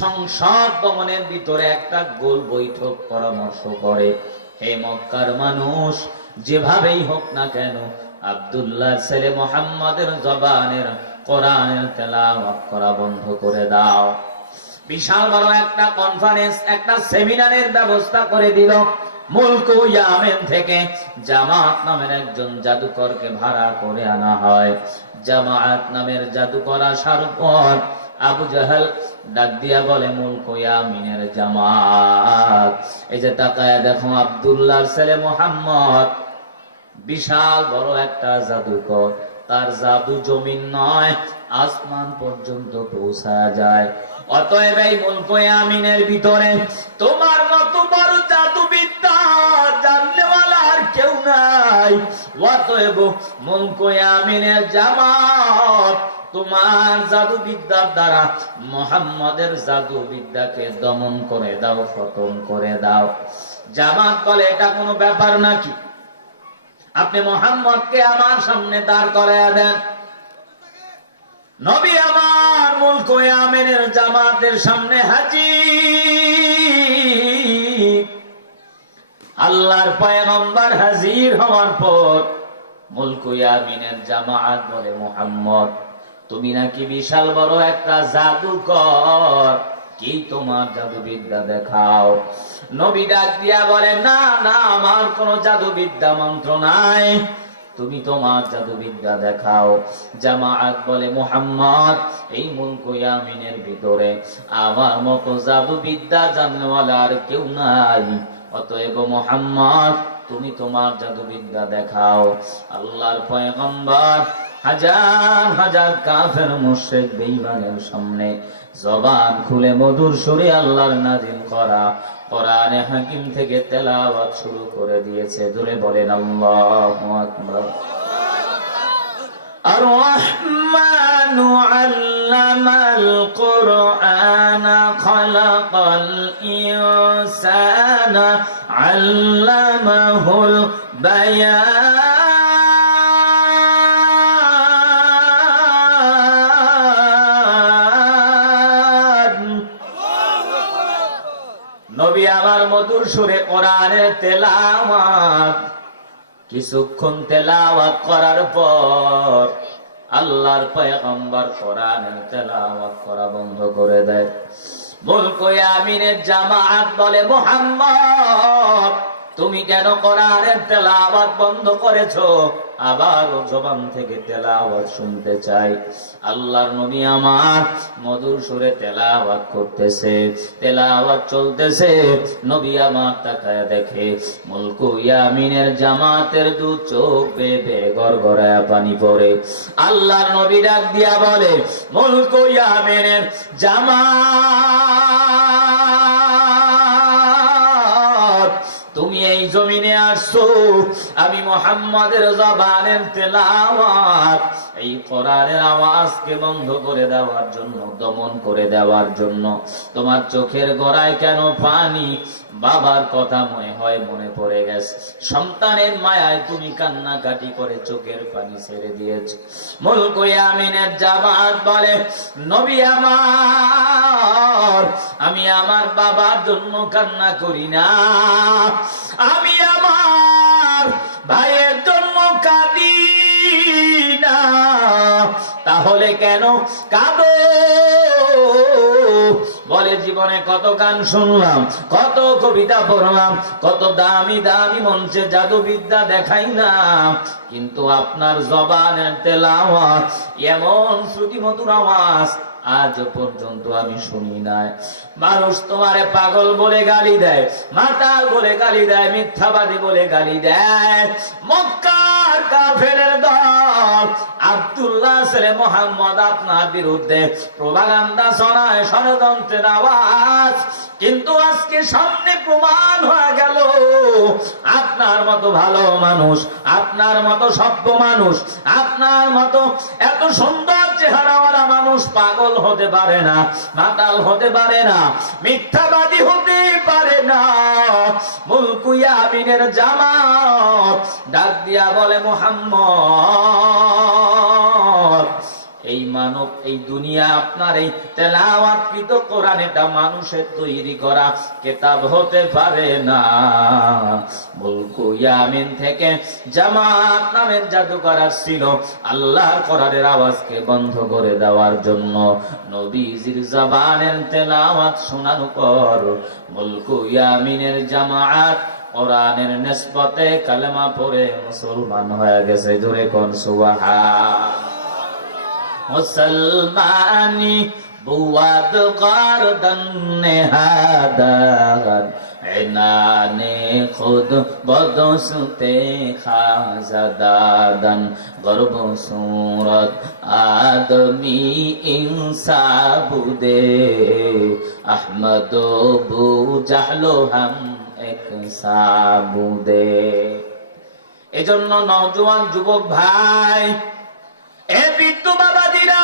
সংসদ ভবনের ভিতরে একটা গোল বৈঠক পরামর্শ করে, হে মক্কার মানুষ, যেভাবেই হোক না কেন আব্দুল্লাহ ছেলে মুহাম্মদের জবানের কোরআনের তেলাওয়াত করা বন্ধ করে দাও। বিশাল বড় একটা কনফারেন্স, একটা সেমিনারের ব্যবস্থা করে দিল। মুলক ইয়ামেন থেকে জামাত নামের একজন জাদুকরকে ভাড়া করে আনা হয়। জামাত নামের জাদুকর আসার পর আবু জাহেল ডাক দিয়া বলে, মুলক ইয়ামিনের জামাত, এই যে তাকায় দেখো, আব্দুল্লাহর ছেলে মুহাম্মদ বিশাল বড় একটা জাদুকর, তার জাদু জমিন নয় আসমান পর্যন্ত পৌঁছা যায়। অতএব এই মুলক ইয়ামিনের ভিতরে তোমার মতো বড় জাদুবিদ্যা জানলেওয়ালা আর কেউ নাই। অতএব মুলক ইয়ামিনের জামাত তোমার জাদু বিদ্যার দ্বারা মুহাম্মদের জাদু বিদ্যাকে দমন করে দাও, খতম করে দাও। জামাত বলে এটা কোনো ব্যাপার নাকি? আপনি মুহাম্মদকে আমার সামনে দাঁড় করায়া দেন। নবী আমার মুলক ইয়ামেনের জামাতের সামনে হাজির। আল্লাহর পয়গম্বর হাজির হওয়ার পর মুলক ইয়ামিনের জামাত বলে, মুহাম্মদ তুমি নাকি বিশাল বড় একটা জাদুকর, কি তোমার জাদুবিদ্যা দেখাও। নবী ডাক দিয়া বলে, না না, আমার কোন জাদুবিদ্যা মন্ত্র নাই, তুমি তোমার জাদুবিদ্যা দেখাও। জামাত বলে, মুহাম্মদ এই মুলক ইয়ামিনের ভিতরে আমার মতো জাদুবিদ্যা জাননেওয়ালা আর কেউ নাই, অতএব মুহাম্মদ তুমি তোমার জাদুবিদ্যা দেখাও। আল্লাহর পয়গম্বর হাজার হাজার কাফের মুশরিক বেঈমানের সামনে জবান খুলে মধুর সুরে আল্লাহর নাযিল করা কোরআনে হাকিম থেকে তেলাওয়াত শুরু করে দিয়েছে। জোরে বলেন আল্লাহু আকবার। আর-রহমানু আল্লামাল কুরআনা খালাকাল ইনসানা আল্লামাহুল বায়ান। নবী আমার মধুর সুরে কোরআনের তেলাওয়াত, কিছুক্ষণ তেলাওয়াত করার পর আল্লাহর পয়গম্বর কোরআনের তেলাওয়াত করা বন্ধ করে দেয়। মুলক ইয়ামিনের জামাত বলে, মুহাম্মদ তুমি কেন কোরআনের তেলাওয়াত বন্ধ করেছো? আবারও জবান থেকে তেলাওয়াত শুনতে চাই। আল্লাহর নবী আমার মধুর সুরে তেলাওয়াত করতেছে, তেলাওয়াত চলতেছে। নবী আমার তাকায় দেখে মুলক ইয়ামিনের জামাতের দু চোখ বেয়ে বেয়ে গড়গড়ায় পানি পড়ে। আল্লাহর নবী ডাক দিয়া বলে, মুলক ইয়ামিনের জামাত তুমি এই জমিনে আসছো আমি মুহাম্মাদের জবানের তেলাওয়াত, এই কোরআনের আওয়াজকে বন্ধ করে দেওয়ার জন্য, দমন করে দেওয়ার জন্য। তোমার চোখের গোড়ায় কেন পানি? বাবার কথা মনে পড়ে গেছে, সন্তানের মায়ায় তুমি কান্নাকাটি করে চোখের পানি ছেড়ে দিয়েছ। মুলক ইয়ামিনের জামাত বলে, নবী আমার আমি আমার বাবার জন্য কান্না করি না, আমি আমার ভাইয়ের জন্য কাঁদি না। তাহলে কেন কাঁদো? বলে, জীবনে কত গান শুনলাম, কত কবিতা পড়লাম, কত দামি দামি মঞ্চে জাদুবিদ্যা দেখাইলাম, কিন্তু আপনার জবানের তেলাওয়াত এমন শ্রুতিমধুর আওয়াজ আজ পর্যন্ত আমি শুনি নাই। মানুষ তোমারে পাগল বলে গালি দেয়, মাতাল বলে গালি দেয়, মিথ্যাবাদী বলে গালি দেয়। মক্কার কাফেরের দল আব্দুল্লাহ ছেলে মুহাম্মদ আপনার বিরুদ্ধে প্রোপাগান্ডা ছড়ায়, ষড়যন্ত্রের আওয়াজ। কিন্তু আজকে সামনে প্রমাণ হয়ে গেল, আপনার মতো ভালো মানুষ, আপনার মতো সভ্য মানুষ, আপনার মতো এত সুন্দর চেহারাওয়ালা মানুষ পাগল হতে পারে না, মাতাল হতে পারে না, মিথ্যাবাদী হতে পারে না। মুলক ইয়ামিনের জামাত ডাক দিয়া বলে, মুহাম্মদ এই মানব, এই দুনিয়া আপনার এই তেলাওয়াতকৃত কোরআন এটা মানুষের তৈরি করা কিতাব হতে পারে না। মুলক ইয়ামিন থেকে জামাত নামের জাদুকর ছিল আল্লাহর কোরআনের আওয়াজকে বন্ধ করে দেওয়ার জন্য। নবীজির জবানের তেলাওয়াত শোনার পর মুলক ইয়ামিনের জামাত কোরআনের নিসবতে কালেমা পড়ে মুসলমান হয়ে গেছে। জোরে কোন সুবহান। মুসলমানি বুয়াদ গারদান নেহাদান ইনানে খুদ বদসতে খাজাদাদান গর্ব সুরত আদমি ইনসাবুদে আহমদ বু জাহলো হাম এক সাবুদে। এজন্য নওজোয়ান যুবক ভাই, এ বৃদ্ধ বাবাজিরা,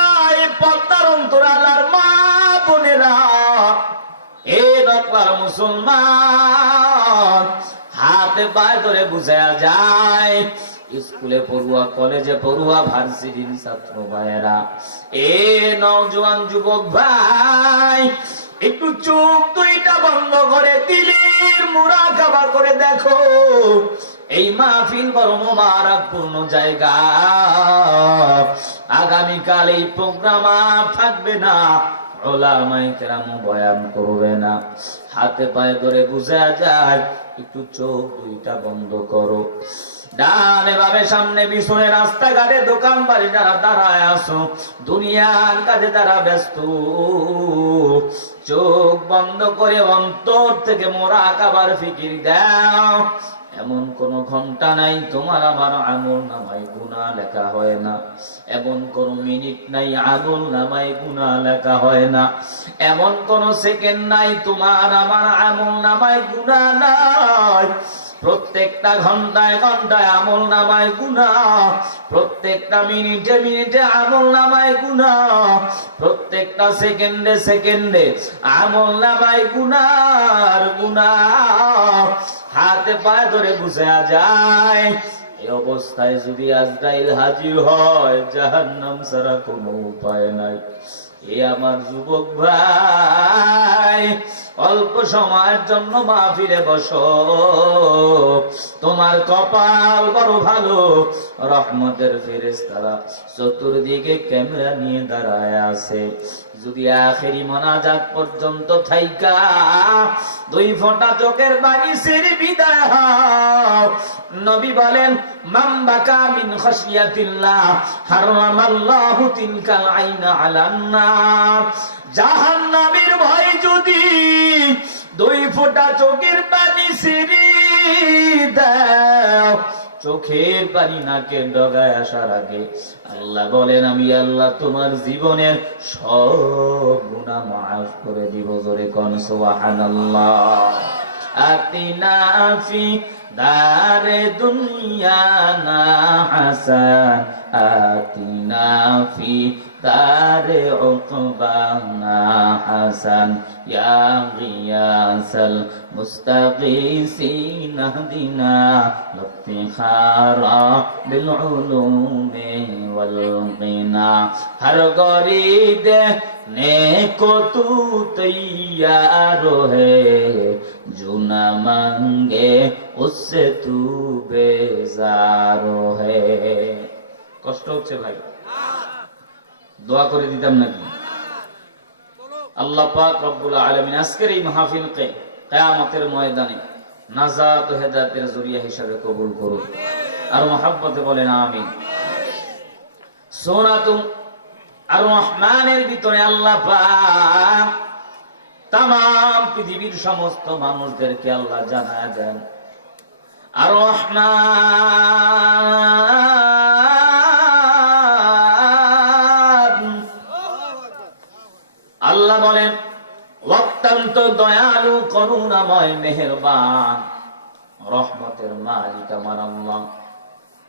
অন্তরালার মা বোনেরা, এ নকলার মুসলমান, হাতে পায়ে ধরে বুঝায়া যায়, স্কুলে পড়ুয়া, কলেজে পড়ুয়া, ভার্সিটির ছাত্র ভাইয়েরা, এ নওজোয়ান যুবক ভাই, একটু চোখ দুইটা বন্ধ করে দিলের মুরাকাবা করে দেখো। এই মাহফিল বড় মোবারকপূর্ণ জায়গা। আগামীকাল এই প্রোগ্রাম আর থাকবে না, ওলামায়ে কেরাম বয়ান করবে না। হাতে পায়ে ধরে বুঝা যায়, একটু চোখ দুইটা বন্ধ করো। ডানে বামে সামনে পিছনে রাস্তাঘাটে দোকান বাড়ি যারা দাঁড়ায় আসো, দুনিয়ার কাজে যারা ব্যস্ত, চোখ বন্ধ করে অন্তর থেকে মুরাকাবার ফিকির দাও। এমন কোন ঘন্টা নাই তোমার আমার আমল নামায় গুনাহ লেখা হয় না, এমন কোন মিনিট নাই আমল নামায় গুনাহ লেখা হয় না, এমন কোন সেকেন্ড নাই তোমার আমার আমল নামায় গুনাহ নাই। প্রত্যেকটা ঘন্টায় ঘন্টায় আমল নামায় গুনাহ, প্রত্যেকটা মিনিটে মিনিটে আমল নামায় গুনাহ, প্রত্যেকটা সেকেন্ডে সেকেন্ডে আমল নামায় গুনাহ গুনাহ। হাতে পায়ে ধরে বুঝা যায়। এই অবস্থায় যদি আজরাইল হাজির হয়, জাহান্নাম ছাড়া কোনো উপায় নাই। এ আমার যুবক ভাই, অল্প সময়ের জন্য মাহফিলে বসো, তোমার কপাল বড় ভালো, রহমতের ফেরেশতারা চতুর্দিকে ক্যামেরা নিয়ে দাঁড়ায় আছে। যদি আখেরি মোনাজাত পর্যন্ত থাইকা দুই ফোঁটা চোখের পানি ছেড়ে বিদায় হও, নবী বলেন, মান বাকা মিন খাশিয়াতিল্লাহ হারামাল্লাহু তিলকাল আইনা আলান নার। জাহান্নামের ভয় যদি দুই ফোঁটা চোখের পানি ছেড়ে দাও, চোখের পানি নাকে ডগায় আসার আগে আল্লাহ বলেন, আমি আল্লাহ তোমার জীবনের সব গুনাহ মাফ করে দিব। জোরে কোন সুবহানাল্লাহ। আতিনা ফি দারে দুনিয়া না হাসান, আতিনা ফি দারে উকবানা হাসান, ইয়া গিয়াসাল মুস্তাগীসিন আহদিনা লিফতিখারা বিল উলুমি ওয়াল গিনা। হর গরিদে নেকো তু তৈয়ার হে, जो न मांगे उससे तू बेजार है। কষ্ট হচ্ছে ভাই? দোয়া করে দিতাম নাকি? আল্লাহ পাক রব্বুল আলামিন আজকের এই মাহফিলকে কিয়ামতের ময়দানে নাজাত ও হেদায়েতের জরিয়া হিসেবে কবুল করুন, আর মহব্বতে বলেন আমিন। সূরাতুল আর রহমানের ভিতরে আল্লাহ পাক তাম পৃথিবীর সমস্ত মানুষদেরকে আল্লাহ জানায় দেন, আর রহমান আল্লাহ বলেন, অত্যন্ত দয়ালু করুণাময় মেহেরবান রহমতের মালিক আমার আল্লাহ।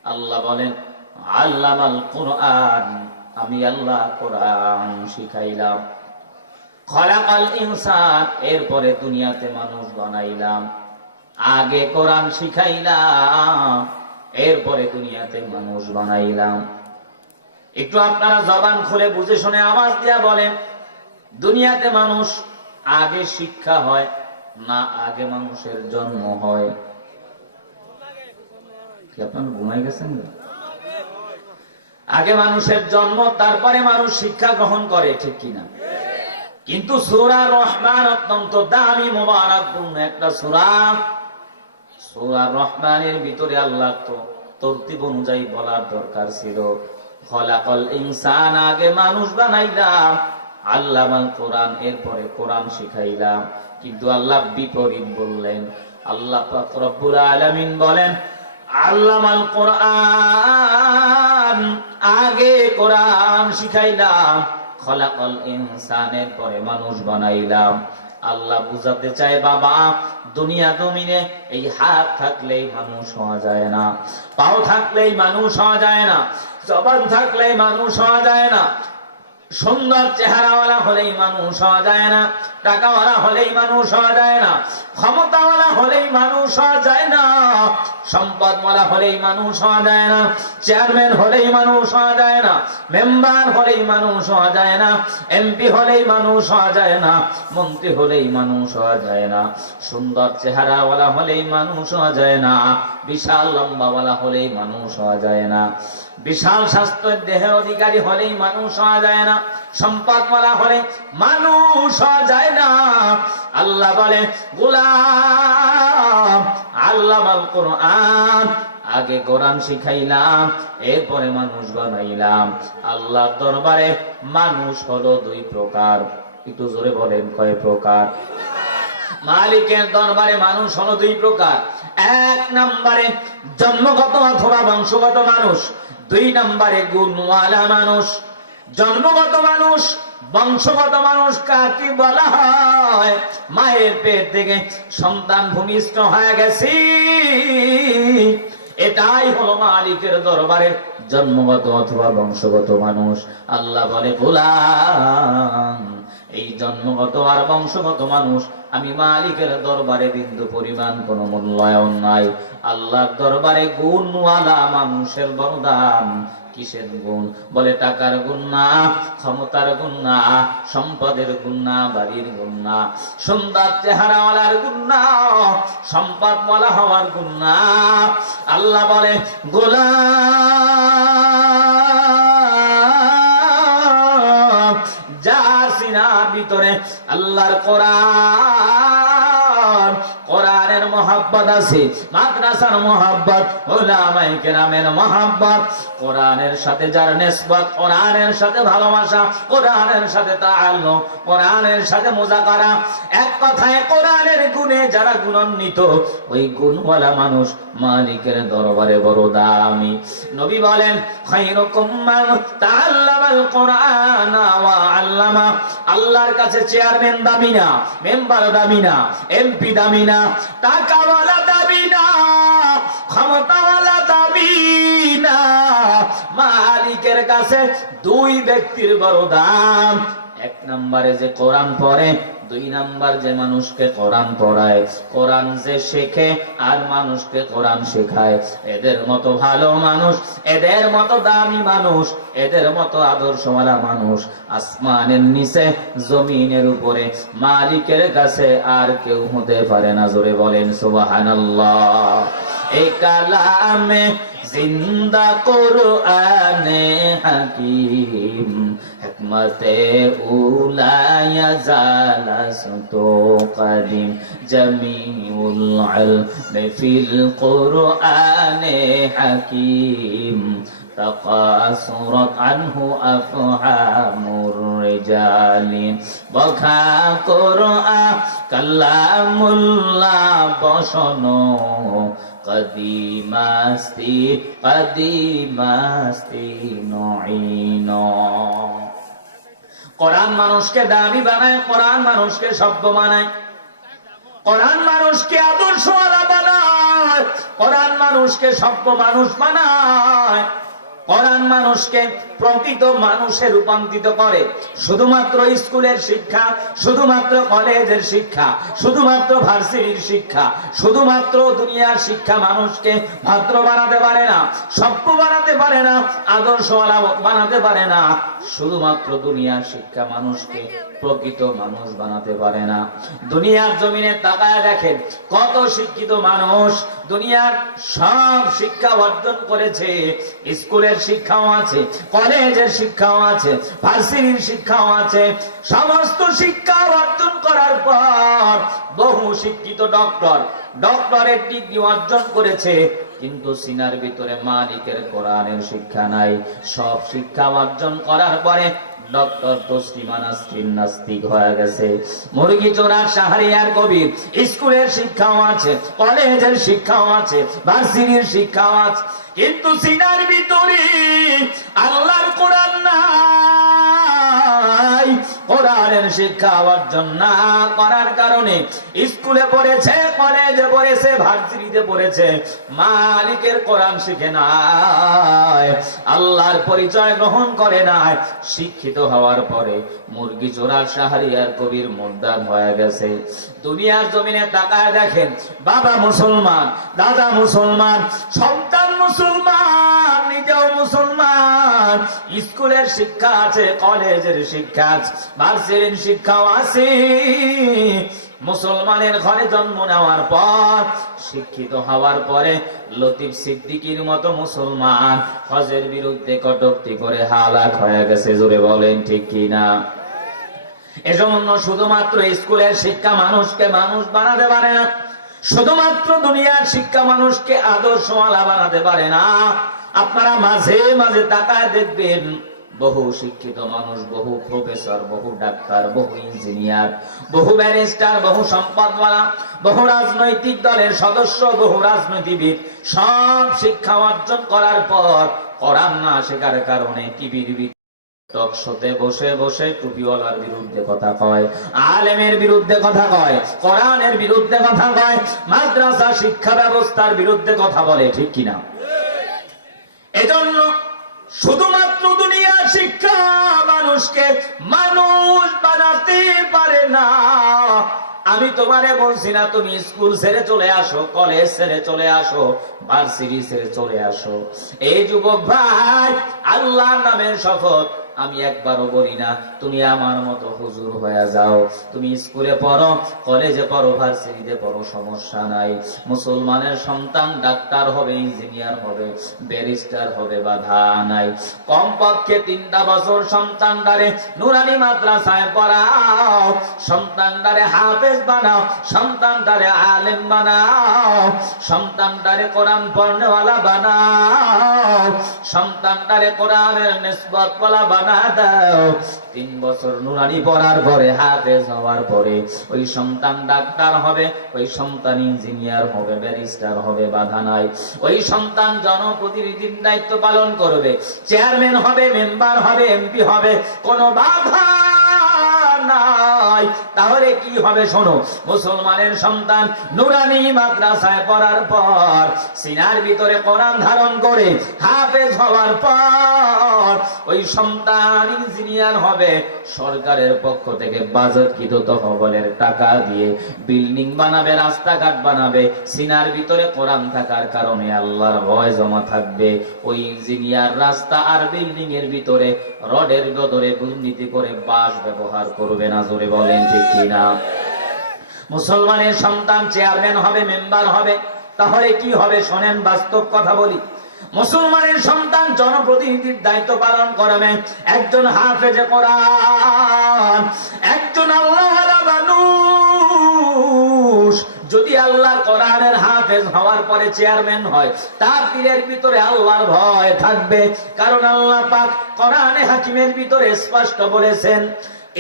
আল্লাহ বলেন, আল্লামাল কুরআন, আমি আল্লাহ কোরআন শিখাইলাম। খলাকাল ইনসান, এরপরে দুনিয়াতে মানুষ বানাইলাম। আগে কোরআন শিখাইলাম, এরপরে দুনিয়াতে মানুষ বানাইলাম। একটু আপনারা জবান খুলে বুঝে শুনে আওয়াজ দিয়া বলেন, দুনিয়াতে মানুষ আগে শিক্ষা হয় না আগে মানুষের জন্ম হয়? কি আপনারা ঘুমাই গেছেন? আগে মানুষের জন্ম, তারপরে মানুষ শিক্ষা গ্রহণ করে, ঠিক কিনা? কিন্তু সূরা রহমান অত্যন্ত দামি মোবারকপূর্ণ একটা সূরা। সূরা রহমানের ভিতরে আল্লাহ তো তরতিব অনুযায়ী বলার দরকার ছিল, খলাকাল ইনসান, আগে মানুষ বানাইলাম, আল্লামাল কোরআন, এরপরে কোরআন শিখাইলাম। কিন্তু আল্লাহ বিপরীত বললেন। আল্লাহ পাক রব্বুল আলামিন বলেন, আল্লামাল কোরআন, আগে কোরআন শিখাইলাম, খলাকাল ইনসানের পরে মানুষ বানাইলাম। আল্লাহ বুঝাতে চায়, বাবা, দুনিয়া জমিনে এই হাত থাকলেই মানুষ হওয়া যায় না, পাও থাকলেই মানুষ হওয়া যায় না, জবান থাকলেই মানুষ হওয়া যায় না, সুন্দর চেহারাওয়ালা হলেই মানুষ হওয়া যায় না, টাকাওয়ালা হলেই মানুষ হওয়া যায় না, ক্ষমতাওয়ালা হলেই মানুষ হওয়া যায় না, সম্পদওয়ালা হলেই মানুষ হওয়া যায় না, চেয়ারম্যান হলেই মানুষ হওয়া যায় না, মেম্বার হলেই মানুষ হওয়া যায় না, এমপি হলেই মানুষ হওয়া যায় না, মন্ত্রী হলেই মানুষ হওয়া যায় না, সুন্দর চেহারাওয়ালা হলেই মানুষ হওয়া যায় না, বিশাল লম্বাওয়ালা হলেই মানুষ হওয়া যায় না, বিশাল স্বাস্থ্যের দেহের অধিকারী হলেই মানুষ হওয়া যায় না, সম্পদওয়ালা হলে মানুষ হওয়া যায় না। আল্লাহ বলে গোলাম আল্লামাল কোরআন, আগে কোরআন শিখাইলাম, এরপরে মানুষ বানাইলাম। আল্লাহর দরবারে মানুষ হলো দুই প্রকার। একটু জোরে বলেন কয় প্রকার? মালিকের দরবারে মানুষ হলো দুই প্রকার। এক নম্বরে জন্মগত অথবা বংশগত মানুষ, দুই নম্বরে গুণওয়ালা মানুষ। জন্মগত মানুষ, বংশগত মানুষ কাকে বলা হয়? মায়ের পেট থেকে সন্তান ভূমিষ্ঠ হয়ে গেছে, এটাই হলো মালিকের দরবারে জন্মগত অথবা বংশগত মানুষ। আল্লাহ বলে গোলাম, এই জন্মগত আর বংশগত মানুষ আমি মালিকের দরবারে বিন্দু পরিমাণ কোন মূল্যায়ন নাই। আল্লাহর দরবারে গুণওয়ালা মানুষের বড় দাম। কিসের গুণ? বলে টাকার গুণ না, ক্ষমতার গুণ না, সম্পদের গুণ না, বাড়ির গুণ না, সুন্দর চেহারাওয়ালার গুণ না, সম্পদওয়ালা হওয়ার গুণ না। আল্লাহ বলে গোলাম, যার সিনার ভিতরে আল্লাহর কোরআন, কোরআনের মহব্বত আছে, মাদ্রাসার মহব্বত, উলামায়ে কেরামের মহব্বত, কোরআনের সাথে যার নিসবত, কোরআনের সাথে ভালোবাসা, কোরআনের সাথে তাআল্লুক, কোরআনের সাথে মুযাকারা, এক কথায় কোরআনের গুণে যারা গুণান্বিত, ওই গুণওয়ালা মানুষ মালিকের দরবারে বড় দামি। নবী বলেন খায়রুকুম মান তাআল্লামাল কোরআন ওয়া আল্লামা। আল্লাহর কাছে চেয়ারম্যান দামি না, মেম্বার দামি না, এমপি দামি না, টাকাওয়ালা দামি না, ক্ষমতাওয়ালা দামি না। মালিকের কাছে দুই ব্যক্তির বড় দাম। এক নম্বরে যে কোরআন পড়ে, দুই নাম্বার যে মানুষকে কোরআন পড়ায়, কোরআন যে শেখে আর মানুষকে কোরআন শেখায়। এদের মতো ভালো মানুষ, এদের মতো দামি মানুষ, এদের মতো আদর্শওয়ালা মানুষ আসমানের নিচে জমিনের উপরে মালিকের কাছে আর কেউ হতে পারে না। জোরে বলেন সুবহানাল্লাহ। এই কালামে জিন্দা কোরআনে হাকিম, হিকমতে উলায়া জালাসতো কদিম, জামিউল ইলমি ফিল কোরআনে হাকিম, তাকাসুরাত আনহু আফহামুর রিজালি, বখা কোরআন কালামুল্লাহ বসনো, কদিমাস্তি কদিমাস্তি নঈন। কোরআন মানুষকে দামি বানায়, কোরআন মানুষকে সভ্য বানায়, কোরআন মানুষকে আদর্শওয়ালা বানায়, কোরআন মানুষকে সভ্য মানুষ বানায়, কোরআন মানুষকে প্রকৃত মানুষে রূপান্তরিত করে। শুধুমাত্র স্কুলের শিক্ষা, শুধুমাত্র কলেজের শিক্ষা, শুধুমাত্র ভার্সিটির শিক্ষা, শুধুমাত্র দুনিয়ার শিক্ষা মানুষকে ভদ্র বানাতে পারে না, সভ্য বানাতে পারে না, আদর্শওয়ালা বানাতে পারে না। শুধুমাত্র দুনিয়ার শিক্ষা মানুষকে প্রকৃত মানুষ বানাতে পারে না। দুনিয়ার জমিনে তাকায় দেখেন কত শিক্ষিত মানুষ দুনিয়ার সব শিক্ষা অর্জন করেছে। স্কুলের শিক্ষাও আছে, কলেজের শিক্ষাও আছে, ভার্সিটির শিক্ষাও আছে। সমস্ত শিক্ষা অর্জন করার পর বহু শিক্ষিত ডক্টরেট ডিগ্রি অর্জন করেছে, কিন্তু সিনার ভিতরে মালিকের কোরআনের শিক্ষা নাই। সব শিক্ষা অর্জন করার পরে ডক্টর তসলিমা নাসরিন নাস্তিক হয়ে গেছে। মুরগি চোরা শাহরিয়ার কবির স্কুলের শিক্ষাও আছে, কলেজের শিক্ষাও আছে, ভার্সিটির শিক্ষাও আছে, কিন্তু সিনার ভিতরে আল্লাহর কোরআন নাই, কোরআনের শিক্ষা অর্জন না করার কারণে স্কুলে পড়েছে, কলেজে পড়েছে, ভার্সিটিতে পড়েছে, মালিকের কোরআন শিখে নাই, আল্লাহর পরিচয় গ্রহণ করে নাই। শিক্ষিত হওয়ার পরে মুরগি চোরার শাহরিয়ার কবির মুদ্দান হয়ে গেছে। দুনিয়ার জমিনে তাকায় দেখেন, বাবা মুসলমান, দাদা মুসলমান, সন্তান মুসলমান, নিজেও মুসলমান, স্কুলের শিক্ষা আছে, কলেজের শিক্ষা আছে, ভার্সিটির শিক্ষাও আছে। মুসলমানের ঘরে জন্ম নেওয়ার পর, শিক্ষিত হওয়ার পরে লতিফ সিদ্দিকীর মতো মুসলমান হজের বিরুদ্ধে কটূক্তি করে হালাক হয়ে গেছে। জোরে বলেন ঠিক কিনা? এজন্য শুধুমাত্র স্কুলের শিক্ষা মানুষকে মানুষ বানাতে পারে না, শুধুমাত্র দুনিয়ার শিক্ষা মানুষকে আদর্শওয়ালা বানাতে পারে না। আপনারা মাঝে মাঝে তাকায় দেখবেন, বহু শিক্ষিত মানুষ, বহু প্রফেসর, বহু ডাক্তার, বহু ইঞ্জিনিয়ার, বহু ব্যারিস্টার, বহু সম্পদওয়ালা, বহু রাজনৈতিক দলের সদস্য, বহু রাজনীতিবিদ, সব শিক্ষা অর্জন করার পর কোরআন না শেখার কারণে টিভির টকশোতে বসে বসে টুপিওয়ালার বিরুদ্ধে কথা কয়, আলেমের বিরুদ্ধে কথা কয়, কোরআনের বিরুদ্ধে কথা কয়, মাদ্রাসা শিক্ষা ব্যবস্থার বিরুদ্ধে কথা বলে। ঠিক কিনা? এজন্য শুধুমাত্র দুনিয়ার শিক্ষা মানুষকে মানুষ বানাতে পারে না। আমি তোমারে বলছি না তুমি স্কুল ছেড়ে চলে আসো, কলেজ ছেড়ে চলে আসো, ভার্সিটি ছেড়ে চলে আসো। এই যুবক ভাই, আল্লাহর নামের শপথ, আমি একবারও বলি না তুমি আমার মতো হুজুর হয়ে যাও। তুমি স্কুলে পড়ো, কলেজে পড়ো, ভার্সিটিতে পড়ো, সমস্যা নাই। মুসলমানের সন্তান ডাক্তার হবে, ইঞ্জিনিয়ার হবে, ব্যারিস্টার হবে, বাধা নাই। কমপক্ষে 3টা বছর সন্তানদারে নুরানি মাদ্রাসায় পড়াও, সন্তানদারে হাফেজ বানাও, সন্তানদারে আলেম বানাও, সন্তানদারে কোরআন পড়নেওয়ালা বানাও, সন্তানদারে কোরআনের নিসবত ওয়ালা বানাও। 3 বছর নুরানি পড়ার পরে, হাফেজ হওয়ার পরে ওই সন্তান ডাক্তার হবে, ওই সন্তান ইঞ্জিনিয়ার হবে, ব্যারিস্টার হবে, বাধা নাই। ওই সন্তান জনপ্রতিনিধির দায়িত্ব পালন করবে, চেয়ারম্যান হবে, মেম্বার হবে, এমপি হবে, কোনো বাধা নাই। তাহলে কি হবে শোনো, মুসলমানের সন্তান নুরানি মাদ্রাসায় পড়ার পর, সিনার ভিতরে কোরআন ধারণ করে হাফেজ হওয়ার পর ওই সন্তান ইঞ্জিনিয়ার হবে, সরকারের পক্ষ থেকে বাজেটকৃত তহবিলের টাকা দিয়ে বিল্ডিং বানাবে, রাস্তাঘাট বানাবে। সিনার ভিতরে কোরআন থাকার কারণে আল্লাহর ভয় জমা থাকবে। ওই ইঞ্জিনিয়ার রাস্তা আর বিল্ডিং এর ভিতরে রডের বদলে দুর্নীতি করে বাঁশ ব্যবহার করবে না। জোরে বলেন ঠিক কিনা? মুসলমানের সন্তান চেয়ারম্যান হবে, মেম্বার হবে, তাহলে কি হবে শোনেন, বাস্তব কথা বলি। মুসলমানের সন্তান জনপ্রতিনিধির দায়িত্ব পালন করবে, একজন হাফেজে কোরআন, একজন আল্লাহওয়ালা মানুষ যদি আল্লাহর কোরআনের হাফেজ হওয়ার পরে চেয়ারম্যান হয়, তার দিলের ভিতরে আল্লাহর ভয় থাকবে। কারণ আল্লাহ পাক কোরআনে হাকিমের ভিতরে স্পষ্ট বলেছেন,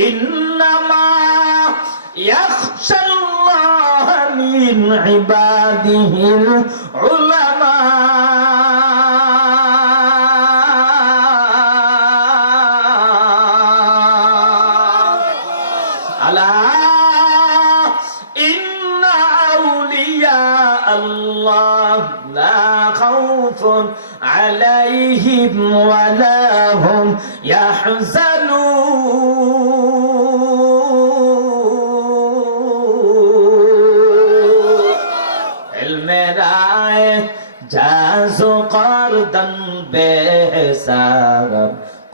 ইন্নামা ইয়াখশাল্লাহ মিন ইবাদিহিল উলামা। আলা ইন্না আউলিয়া আল্লাহ লা খাউফুন আলাইহিম ওয়া লা হুম ইয়াহজানুন। ইলমেরায়ে জাযু করদন বেহিসাব,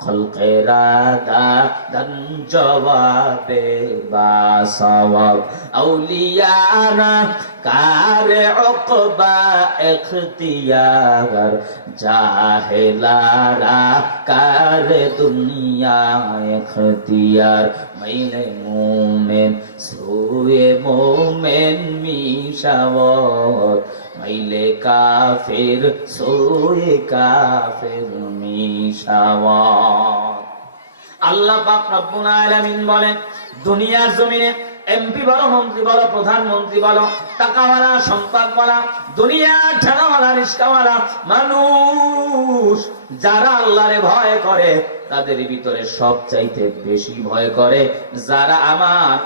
খলকেরা দাদন জবাবে বাসওয়াব। আউলিয়ানা কারে উকবা ইখতিয়ার, জাহেলারা কারে দুনিয়া ইখতিয়ার। মাইলে মুমিন সুয়ে মুমিন মিশাওয়াত, মাইলে কাফির সুয়ে কাফির মিশাওয়াত। আল্লাহ পাক রব্বুল আলামিন বলেন, দুনিয়ার জমিনে এমপি বলো, মন্ত্রী বলো, প্রধানমন্ত্রী বলো, টাকাওয়ালা, সম্পদওয়ালা, দুনিয়া ঠেলাওয়ালা, রিস্কাওয়ালা মানুষ, যারা আল্লাহরে ভয় করে তাদের ভিতরে সবচাইতে বেশি ভয় করে যারা আমার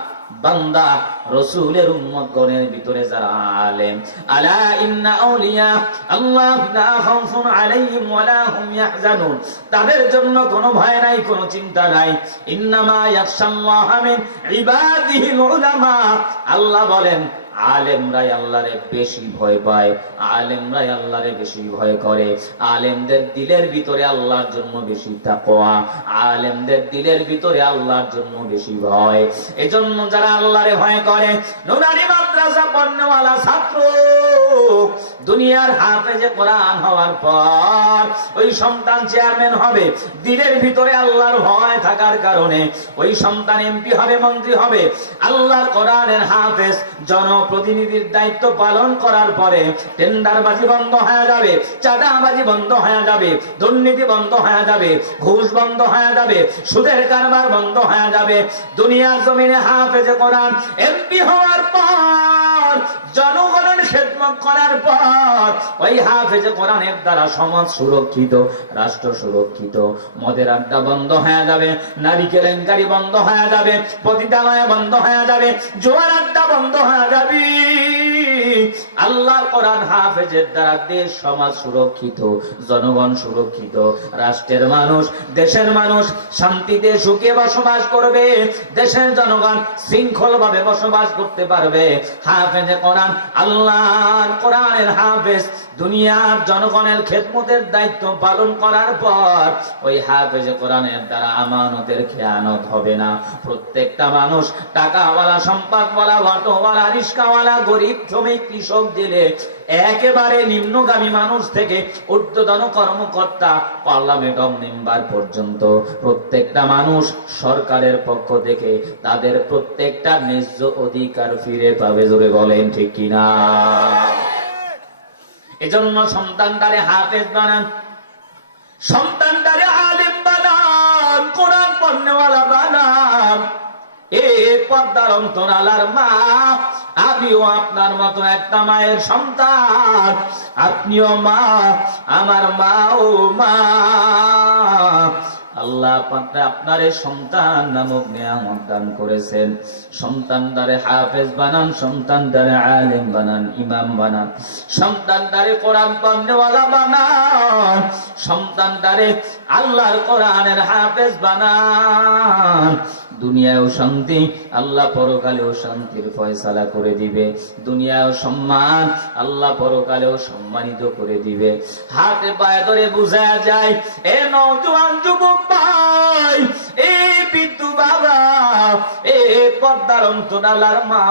বান্দা রাসূলের উম্মতগণের ভিতরে যারা আলেম। আলা ইন্না আউলিয়া আল্লাহ লা খাউফুন আলাইহিম ওয়া লা হুম ইয়াহজানুন, তাদের জন্য কোনো ভয় নাই, কোনো চিন্তা নাই। ইন্নামা ইয়াখশাল্লাহ মিন ইবাদিহিল উলামা, আল্লাহ বলেন আলেমরাই আল্লাহরে বেশি ভয় পায়, আলেমরাই আল্লাহরে বেশি ভয় করে। আলেমদের দিলের ভিতরে আল্লাহর জন্য বেশি তাকওয়া, আলেমদের দিলের ভিতরে আল্লাহর জন্য বেশি ভয়। এজন্য যারা আল্লাহরে ভয় করে, নুরানি মাদ্রাসা পড়নেওয়ালা ছাত্র দুনিয়ার হাফেজে কোরআন হওয়ার পর ওই সন্তান চেয়ারম্যান হবে, দিলের ভিতরে আল্লাহর ভয় থাকার কারণে ওই সন্তান এমপি হবে, মন্ত্রী হবে। আল্লাহর কোরআনের হাফেজ জনপ্রতিনিধির দায়িত্ব পালন করার পরে টেন্ডারবাজি বন্ধ হয়ে যাবে, চাঁদাবাজি বন্ধ হয়ে যাবে, দুর্নীতি বন্ধ হয়ে যাবে, ঘুষ বন্ধ হয়ে যাবে, সুদের কারবার বন্ধ হয়ে যাবে। দুনিয়ার জমিনে হাফেজে কোরআন এমপি হওয়ার পর, জনগণের খেদমত করার পর ওই হাফেজে কোরআনের দ্বারা সমাজ সুরক্ষিত, রাষ্ট্র সুরক্ষিত। মদের আড্ডা বন্ধ হয়ে যাবে, নারী কেলেঙ্কারি বন্ধ হয়ে যাবে, পতিতালয় বন্ধ হয়ে যাবে, জোয়ার আড্ডা বন্ধ হয়ে যাবে। আল্লাহর কোরআন হাফেজের দ্বারা দেশ সমাজ সুরক্ষিত, জনগণ সুরক্ষিত, রাষ্ট্রের মানুষ, দেশের মানুষ শান্তিতে সুখে বসবাস করবে, দেশের জনগণ শৃঙ্খল ভাবে বসবাস করতে পারবে। হাফেজে কোরআন, আল্লাহর কোরআনের হাফেজ দুনিয়ার জনগণের খেদমতের দায়িত্ব পালন করার পর ওই হাফেজে কোরআনের দ্বারা আমানতের খেয়ানত হবে না। প্রত্যেকটা মানুষ, টাকাওয়ালা, সম্পদওয়ালা, অটোওয়ালা, রিস্কাওয়ালা, গরিব, শ্রমিক, কৃষক, জেলে, একেবারে নিম্নগামী মানুষ থেকে ঊর্ধ্বতন কর্মকর্তা, পার্লামেন্ট অব মেম্বার পর্যন্ত প্রত্যেকটা মানুষ সরকারের পক্ষ থেকে তাদের প্রত্যেকটা ন্যায্য অধিকার ফিরে পাবে। জোরে বলেন ঠিক কিনা? এজন্য সন্তানটারে হাফেজ বানান, সন্তানটারে আলেম বানান, কোরআন পড়নেওয়ালা বানান। এ পর্দার অন্তরালার মা, আমিও আপনার মতো একটা মায়ের সন্তান, আপনিও মা, আমার মাও মা। আল্লাহ আপনারে সন্তান নামক নিয়ামত দান করেছেন। সন্তানদারে হাফেজ বানান, সন্তানদারে আলেম বানান, ইমাম বানান, সন্তানদারে কোরআন পড়নেওয়ালা বানান, সন্তানদারে আল্লাহর কোরআনের হাফেজ বানান। দুনিয়ায়ও শান্তি, আল্লাহ পরকালেও শান্তির ফয়সালা করে দিবে। দুনিয়ায়ও সম্মান, আল্লাহ পরকালেও সম্মানিত করে দিবে। হাতে পায়ে ধরে বুঝা যায়, এ নওজোয়ান যুবক ভাই, এ বিদ্যু বাবা, এ পর্দার অন্তরালার মা,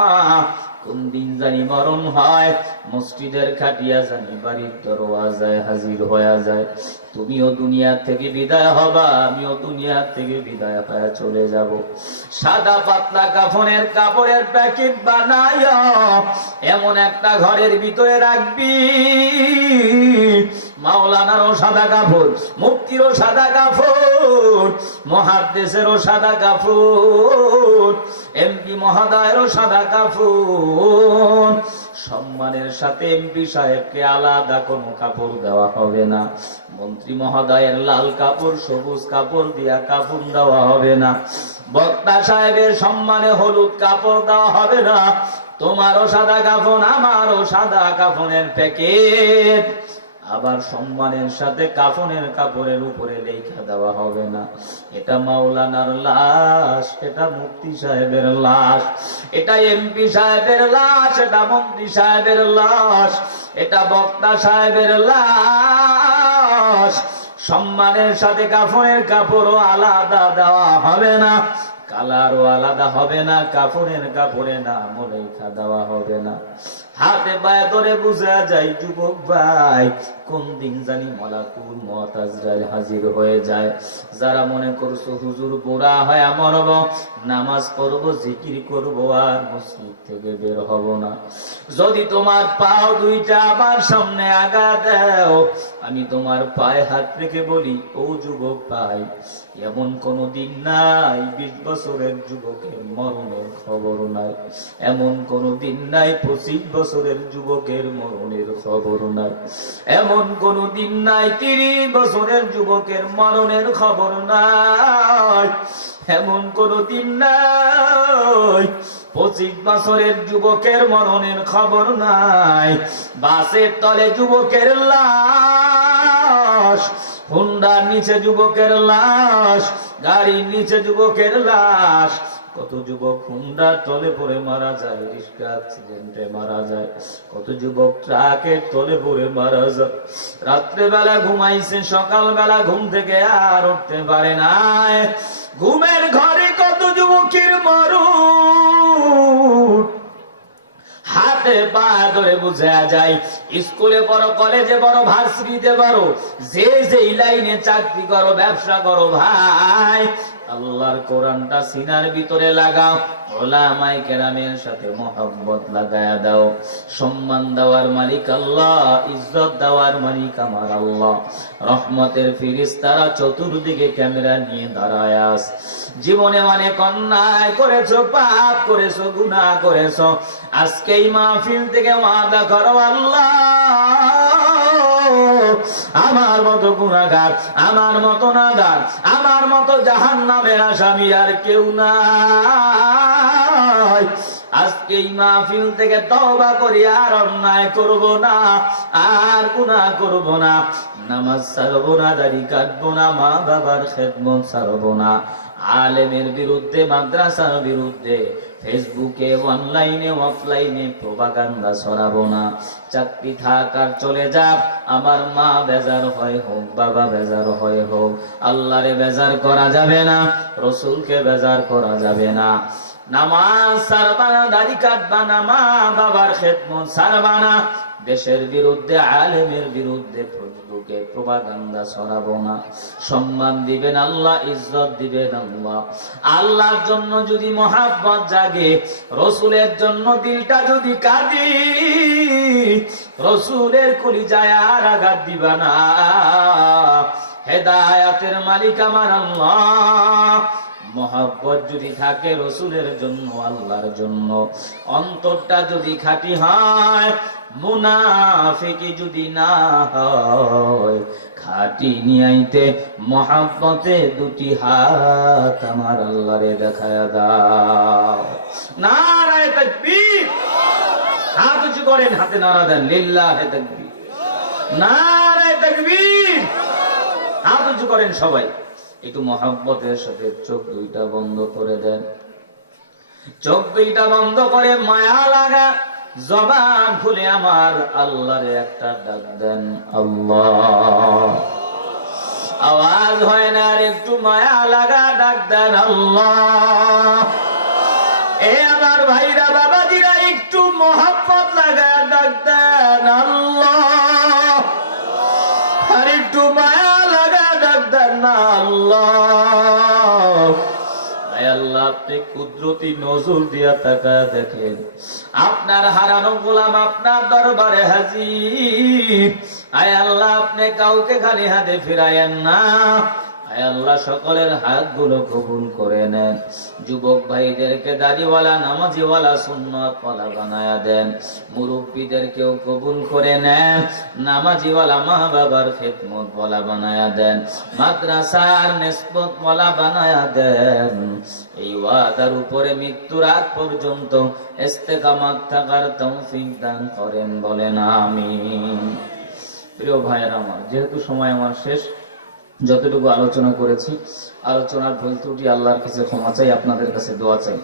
কোন দিন জানি মরণ হয়, মসজিদের খাটিয়া জানি বাড়ির দরওয়াজায় হাজির হয়ে যায়। তুমিও দুনিয়া থেকে বিদায় হবা, আমিও দুনিয়া থেকে বিদায় হয়ে চলে যাব। সাদা পাতলা কাফনের কাপড়ের প্যাকেট বানায়া এমন একটা ঘরের ভিতরে রাখবি, মাওলানারও সাদা কাপড়, মুফতিরও সাদা কাপড়, মুহাদ্দিসেরও সাদা কাপড়, এমপি মহোদয়েরও সাদা কাপড়। সম্মানের সাথে এমপি সাহেবকে আলাদা কোনো কাপড় দেওয়া হবে না। মন্ত্রী মহোদয়ের লাল কাপড়, সবুজ কাপড় দিয়া কাপড় দেওয়া হবে না। বক্তা সাহেবের সম্মানে হলুদ কাপড় দেওয়া হবে না। তোমারও সাদা কাফন, আমারও সাদা কাফনের প্যাকেট। আবার সম্মানের সাথে কাফনের কাপড়ের উপরে লেখা দেওয়া হবে না, এটা মাওলানার লাশ, এটা মুফতি সাহেবের লাশ, এটা এমপি সাহেবের লাশ, এটা মন্ত্রী সাহেবের লাশ, এটা বক্তা সাহেবের লাশ। সম্মানের সাথে কাফনের কাপড়ও আলাদা দেওয়া হবে না, কালারও আলাদা হবে না, কাফনের কাপড়ে নাম লেখা দেওয়া হবে না। হাতে পায়ে ধরে বুঝা যায় যুবক ভাই, কোন দিন জানি মালাকুল মউত আজরাইল হাজির হয়ে যায়। যারা মনে করছো হুজুর বুড়া হয়ে মরব, নামাজ পড়বো, জিকির করবো, আর মসজিদ থেকে বের হব না, যদি তোমার পাও দুইটা আমার সামনে আগা দাও, আমি তোমার পায়ে হাত রেখে বলি, ও যুবক ভাই, এমন কোন দিন নাই 20 বছরের যুবকের মরণের খবর নাই। এমন কোন দিন নাই 25 বছরের যুবকের মরণের খবর নাই। এমন কোন দিন নাই 30 বছরের যুবকের মরণের খবর নাই। এমন কোন দিন নাই 25 বছরের যুবকের মরণের খবর নাই। বাসের তলে যুবকের লাশ, হুন্ডার নিচে যুবকের লাশ, গাড়ির নিচে যুবকের লাশ। কত যুবক হুন্ডার তলে পড়ে মারা যায়, রিস্কা অ্যাক্সিডেন্টে মারা যায়। কত যুবক ট্রাকের তলে পড়ে মারা যায়। রাত্রে বেলা ঘুমাইছে, সকালবেলা ঘুম থেকে আর উঠতে পারে নাই। ঘুমের ঘরে কত যুবকের মরণ হাতে পা ধরে বুঝা যায়। স্কুলে বড়, কলেজে বড়, ভার্সিটিতে বড়, যে যেই লাইনে চাকরি করো, ব্যবসা করো, ভাই আল্লাহর কোরআনটা সিনার ভিতরে লাগাও। উলামায়ে কেরামের সাথে মহব্বত লাগায়া দাও। সম্মান দেওয়ার মালিক আল্লাহ, ইজ্জত দেওয়ার মালিক আমার আল্লাহ। রহমতের ফেরেশতারা চতুর্দিকে ক্যামেরা নিয়ে দাঁড়ায় আছে। জীবনে অনেক অন্যায় করেছো, পাপ করেছো, গুনাহ করেছো। আজকে এই মাহফিল থেকে ওয়াদা করো, আল্লাহ আমার মতো গুনাহগার, আমার মতো নাদার, আমার মতো জাহান্নামের আসামি আর কেউ নাই। আজকে এই মাহফিল থেকে তওবা করি, আর অন্যায় করব না, আর গুনাহ করব না। নামাজ ছাড়বো না, দাড়ি কাটবো না, মা বাবার খেদমত ছাড়বো না। আলেমের বিরুদ্ধে, মাদ্রাসার বিরুদ্ধে ফেসবুকে, অনলাইনে, অফলাইনে প্রপাগান্ডা ছড়াবো না। চাকরি থাক আর চলে যাক, আমার মা বেজার হয় হোক, বাবা বেজার হয় হোক, আল্লাহরে বেজার করা যাবে না, রসুলকে বেজার করা যাবে না। নামাজ ছাড়বা না, দাড়ি কাটবা না, মা বাবার খেদমত ছাড়বা না। দেশের বিরুদ্ধে, আলেমের বিরুদ্ধে ফেসবুকে প্রপাগান্ডা ছড়াবো না। সম্মান দিবেন আল্লাহ, ইজ্জত দিবেন আল্লাহ। আল্লাহর জন্য যদি মহাব্বত জাগে, রসুলের জন্য দিলটা যদি কাঁদি, রসুলের কলিজায় আর আঘাত দিবা না। হেদায়াতের মালিক আমার আল্লাহ। মহব্বত যদি থাকে রসুলের জন্য, আল্লাহর জন্য, অন্তরটা যদি খাঁটি হয়, মুনাফিকি যদি না হয়, খাঁটি নিয়াইতে মহব্বতে দুটি হাত আমার আল্লাহরে দেখায়া দাও। নারায়ে তাকবীর। হাত উঁচু করেন, হাতে নারা দেন, লিল্লাহে তাকবীর, নারায়ে তাকবীর। হাত উঁচু করেন সবাই। একটু মহব্বতের সাথে চোখ দুইটা বন্ধ করে দেন। চোখ দুইটা বন্ধ করে মায়া লাগা জবান খুলে আমার আল্লাহরে একটা ডাক দেন, আল্লাহ। আওয়াজ হয় না, আর একটু মায়া লাগা ডাক দেন, আল্লাহ। এ আমার ভাইরা, বাবাজিরা, একটু মহব্বত লাগা ডাক দেন, আল্লাহ। আর একটু মায়া লাগা ডাক দেন না, আল্লাহ। আল্লাহ, আপনি কুদরতি নজর দিয়া তাকায় দেখেন, আপনার হারানো গোলাম আপনার দরবারে হাজির। আয় আল্লাহ, আপনি কাউকে খালি হাতে ফিরায়েন না। আয় আল্লাহ, সকলের হাতগুলো কবুল করে নেন। যুবক ভাইদেরকে দাড়িওয়ালা, নামাজিওয়ালা, সুন্নতওয়ালা বানায়া দেন। মুরব্বীদেরকেও কবুল করে নেন। নামাজিওয়ালা, মা বাবার খেদমতওয়ালা বানায়া দেন। মাদ্রাসার নিসবতওয়ালা বানায়া দেন। এই ওয়াদার উপরে মৃত্যুর আগ পর্যন্ত ইস্তেকামত থাকার তৌফিক দান করেন, বলেন আমিন। প্রিয় ভাইয়েরা আমার, যেহেতু সময় আমার শেষ, যতটুকু আলোচনা করেছি, আলোচনার ভুল ত্রুটি আল্লাহর কাছে ক্ষমা চাই, আপনাদের কাছে দোয়া চাই।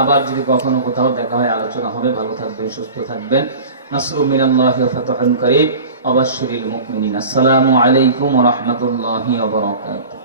আবার যদি কখনো কোথাও দেখা হয়, আলোচনা হবে। ভালো থাকবেন, সুস্থ থাকবেন। নাসরুম মিনাল্লাহি ওয়া ফাতহুন করিব। ওয়া বাশশিরিল মুমিনিন। আসসালামু আলাইকুম ওয়া রাহমাতুল্লাহি ওয়া বারাকাতুহু।